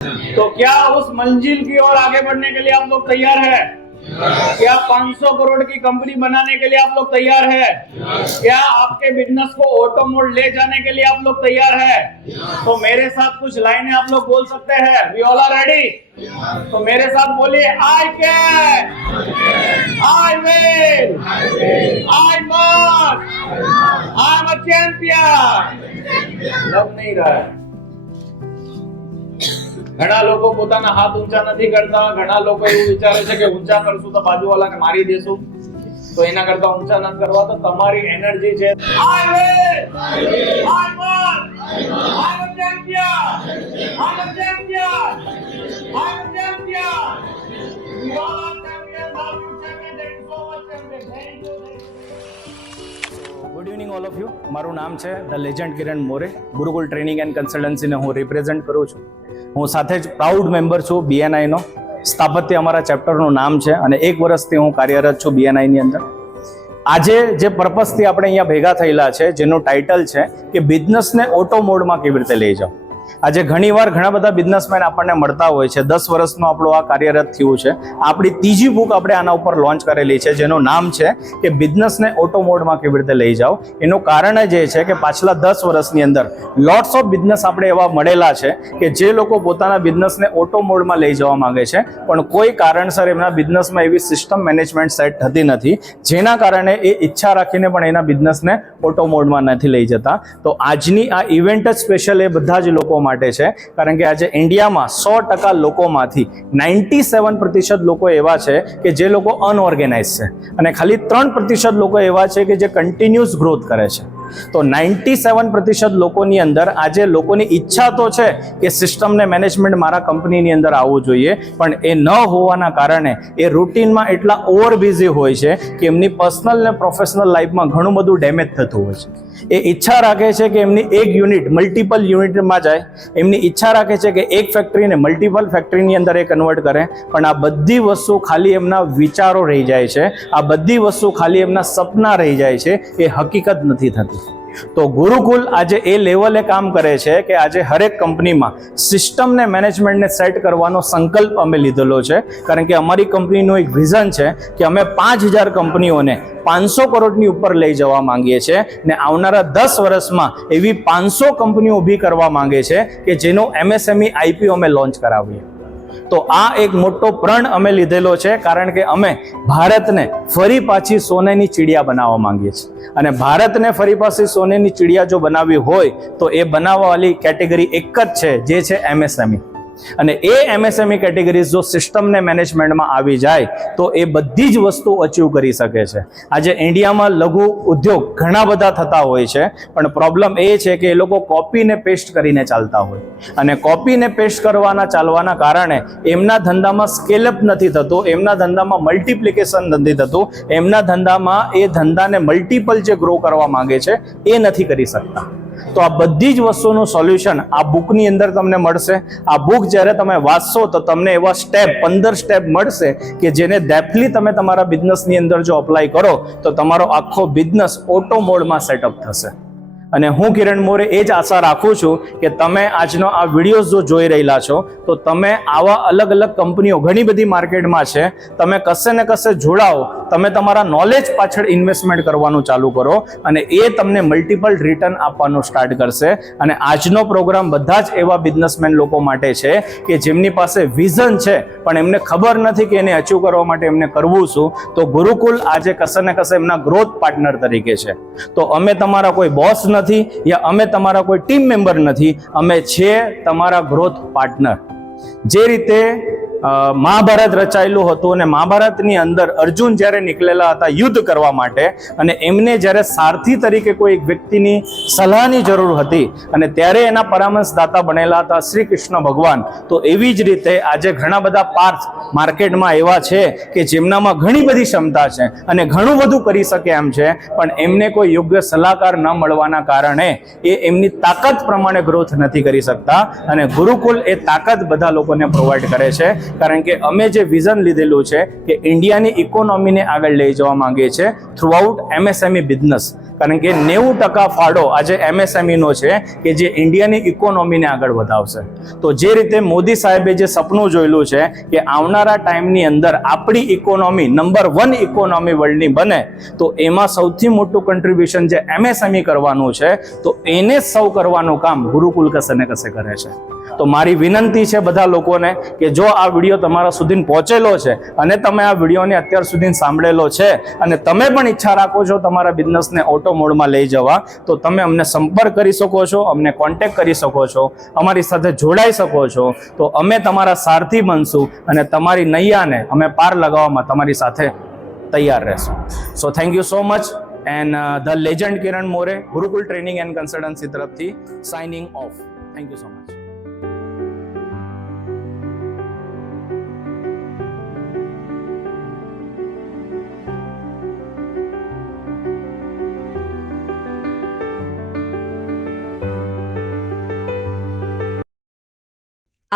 तो क्या उस मंजिल की ओर आगे बढ़ने के लिए आप लोग तैयार हैं? क्या 500 करोड़ की कंपनी बनाने के लिए आप लोग तैयार हैं? क्या आपके बिजनेस को ऑटो मोड ले जाने के लिए आप लोग तैयार हैं? तो मेरे साथ कुछ लाइनें आप लोग बोल सकते हैं। We all are ready? तो मेरे साथ बोलिए, I can, I will, I must, I am a champion. लग नहीं रहा है। ઘણા લોકો પોતાના હાથ ઊંચા નથી કરતા. ઘણા લોકો એવું વિચારે છે કે ઊંચા કરશું તો બાજુવાળાને મારી દેશું, તો એના કરતા ઊંચા ન કરવા. તો તમારી એનર્જી છે, I will, I must, I am champion, I am champion, I am champion. We all are champion, are you champion, thank you so much champion. Thank you. Good evening all of you. મારું નામ છે the legend Kiran More. Gurukul training and કન્સલ્ટન્સીને હું represent કરું છું. હું સાથે જ પ્રાઉડ મેમ્બર છું BNI નો. સ્થાપત્ય અમારા ચેપ્ટરનું નામ છે અને 1 વર્ષથી હું કાર્યરત છું BNI ની અંદર. આજે જે પર્પસથી આપણે અહીંયા ભેગા થયેલા છે, જેનું ટાઇટલ છે કે બિઝનેસને ઓટો મોડમાં કેવી રીતે લઈ જાઓ. આજે ઘણીવાર ઘણા બધા બિઝનેસમેન આપણને મળતા હોય છે. 10 વર્ષનું આપણું આ કાર્યરત થયું છે. આપણી ત્રીજી બુક આપણે આના ઉપર લોન્ચ કરેલી છે, જેનું નામ છે કે બિઝનેસને ઓટો મોડમાં કેવી રીતે લઈ જાઓ. એનું કારણ જ એ છે કે પાછલા 10 વર્ષની અંદર લોટ્સ ઓફ બિઝનેસ આપણે એવા મળેલા છે કે જે લોકો પોતાના બિઝનેસને ઓટો મોડમાં લઈ જવા માંગે છે, પણ કોઈ કારણસર એમના બિઝનેસમાં એવી સિસ્ટમ મેનેજમેન્ટ સેટ થતી નથી, જેના કારણે એ ઈચ્છા રાખીને પણ એના બિઝનેસને ઓટો મોડમાં નથી લઈ જતા. તો આજની આ ઇવેન્ટ જ સ્પેશિયલ એ બધા જ લોકો માટે છે, કારણ કે આજે ઇન્ડિયામાં 100% લોકોમાંથી 97% લોકો એવા છે કે જે લોકો અનઓર્ગેનાઇઝ છે અને ખાલી 3% લોકો એવા છે કે જે કન્ટિન્યુઅસ ગ્રોથ કરે છે. તો 97% લોકોની અંદર આજે લોકોની ઈચ્છા તો છે કે સિસ્ટમને મેનેજમેન્ટ મારા કંપનીની અંદર આવવું જોઈએ, પણ એ ન હોવાના કારણે એ રૂટીનમાં એટલા ઓવર બિઝી હોય છે કે એમની પર્સનલ ને પ્રોફેશનલ લાઈફમાં ઘણું બધું ડેમેજ થતું હોય છે. એ ઈચ્છા રાખે છે કે એમની એક યુનિટ મલ્ટિપલ યુનિટમાં જાય. એમની ઈચ્છા રાખે છે કે એક ફેક્ટરીને મલ્ટિપલ ફેક્ટરીની અંદર એ કન્વર્ટ કરે, પણ આ બધી વસ્તુ ખાલી એમના વિચારો રહી જાય છે. આ બધી વસ્તુ ખાલી એમના સપના રહી જાય છે. એ હકીકત નથી થતી. તો ગુરુકુલ આજે એ લેવલે કામ કરે છે કે આજે હરેક કંપનીમાં સિસ્ટમને મેનેજમેન્ટને સેટ કરવાનો સંકલ્પ અમે લીધેલો છે, કારણ કે અમારી કંપનીનું એક વિઝન છે કે અમે 5000 કંપનીઓને 500 કરોડની ઉપર લઈ જવા માંગીએ છીએ ને આવનારા 10 વર્ષમાં એવી 500 કંપનીઓ ઊભી કરવા માંગે છે કે જેનો MSME IPO અમે લોન્ચ કરાવીએ. તો આ એક મોટો પ્રણ અમે લીધેલો છે, કારણ કે અમે ભારતને ફરી પાછી સોનેની ચીડિયા બનાવવા માંગીએ છીએ. અને ભારતને ફરી પાછી સોનેની ચીડિયા જો બનાવવી હોય તો એ બનાવવાવાળી કેટેગરી એક જ છે, જે છે MSME. અને એ MSME કેટેગરીઝ જો સિસ્ટમને મેનેજમેન્ટમાં આવી જાય તો એ બધી જ વસ્તુ અચીવ કરી શકે છે. આજે ઇન્ડિયામાં લઘુ ઉદ્યોગ ઘણા બધા થતા હોય છે, પણ પ્રોબ્લેમ એ છે કે એ લોકો કોપી ને પેસ્ટ કરીને ચાલતા હોય, અને કોપી ને પેસ્ટ ચાલવાના કારણે એમના ધંધામાં સ્કેલઅપ નથી થતું, એમના ધંધામાં મલ્ટિપ્લિકેશન નથી થતું, એમના ધંધામાં એ ધંધાને મલ્ટિપલ જે ગ્રો કરવા માંગે છે એ નથી કરી શકતા. તો આ બધી જ વસ્તુનું સોલ્યુશન આ બુકની અંદર તમને મળશે. આ બુક જ્યારે તમે વાંચશો તો તમને એવા 15 સ્ટેપ મળશે કે જેને ડેપ્થલી તમે તમારા બિઝનેસની અંદર જો અપ્લાય કરો તો તમારો આખો બિઝનેસ ઓટો મોડમાં સેટઅપ થશે. અને હું કિરણ મોરે એ જ આશા રાખું છું કે તમે આજનો આ વિડીયોઝ જો જોઈ રહેલા છો તો તમે આવા અલગ અલગ કંપનીઓ ઘણી બધી માર્કેટમાં છે, તમે કશે ને કશે જોડાઓ, તમે તમારા નોલેજ પાછળ ઇન્વેસ્ટમેન્ટ કરવાનું ચાલુ કરો અને એ તમને મલ્ટિપલ રિટર્ન આપવાનું સ્ટાર્ટ કરશે. અને આજનો પ્રોગ્રામ બધા જ એવા બિઝનેસમેન લોકો માટે છે કે જેમની પાસે વિઝન છે પણ એમને ખબર નથી કે એને અચીવ કરવા માટે એમને કરવું શું. તો ગુરુકુલ આજે કશે ને કશે એમના ગ્રોથ પાર્ટનર તરીકે છે. તો અમે તમારા કોઈ બોસ નથી યા અમે તમારા કોઈ ટીમ મેમ્બર નથી, અમે છીએ તમારા ગ્રોથ પાર્ટનર. જે રીતે મહાભારત રચાયેલું હતું અને મહાભારતની અંદર અર્જુન જ્યારે નીકળેલા હતા યુદ્ધ કરવા માટે અને એમને જ્યારે સારથી તરીકે કોઈ એક વ્યક્તિની સલાહની જરૂર હતી અને ત્યારે એના પરામર્શદાતા બનેલા હતા શ્રી કૃષ્ણ ભગવાન. તો એવી જ રીતે આજે ઘણા બધા પાર્થ માર્કેટમાં એવા છે કે જેમનામાં ઘણી બધી ક્ષમતા છે અને ઘણું બધું કરી શકે એમ છે, પણ એમને કોઈ યોગ્ય સલાહકાર ન મળવાના કારણે એ એમની તાકાત પ્રમાણે ગ્રોથ નથી કરી શકતા. અને ગુરુકુલ એ તાકાત બધા લોકોને પ્રોવાઈડ કરે છે. કારણ કે અમે જે વિઝન લીધેલું છે કે ઇન્ડિયાની ઇકોનોમીને આગળ લઈ જવા માંગીએ છીએ થ્રુઆઉટ MSME બિઝનેસ, કારણ કે 90% ફાળો આજે MSME નો છે કે જે ઇન્ડિયાની ઇકોનોમીને આગળ વધાવશે. તો જે રીતે મોદી સાહેબે જે સપનું જોયેલું છે કે આવનારા ટાઈમની અંદર આપણી ઇકોનોમી નંબર 1 ઇકોનોમી વર્લ્ડની બને, તો એમાં સૌથી મોટું કન્ટ્રીબ્યુશન જે MSME કરવાનું છે, તો એને જ સૌ કરવાનું કામ ગુરુકુલ કસે ને કસે કરે છે. તો મારી વિનંતી છે બધા લોકોને કે જો આ વિડીયો તમારા સુધી પહોંચેલો છે અને તમે આ વિડીયોને અત્યાર સુધી સાંભળેલો છે અને તમે પણ ઈચ્છા રાખો છો તમારા બિઝનેસને ઓટો મોડમાં લઈ જવા, તો તમે અમને સંપર્ક કરી શકો છો, અમને કોન્ટેક્ટ કરી શકો છો, અમારી સાથે જોડાઈ શકો છો. તો અમે તમારા સારથી બનશું અને તમારી નૈયાને અમે પાર લગાવવામાં તમારી સાથે તૈયાર રહેશું. So thank you so much. And the legend Kiran More, Gurukul training and consultancy તરફથી signing off. Thank you so much.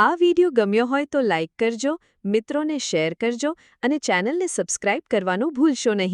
આ વિડિયો ગમ્યો હોય તો લાઇક કરજો, મિત્રોને શેર કરજો અને ચેનલને સબસ્ક્રાઇબ કરવાનું ભૂલશો નહીં.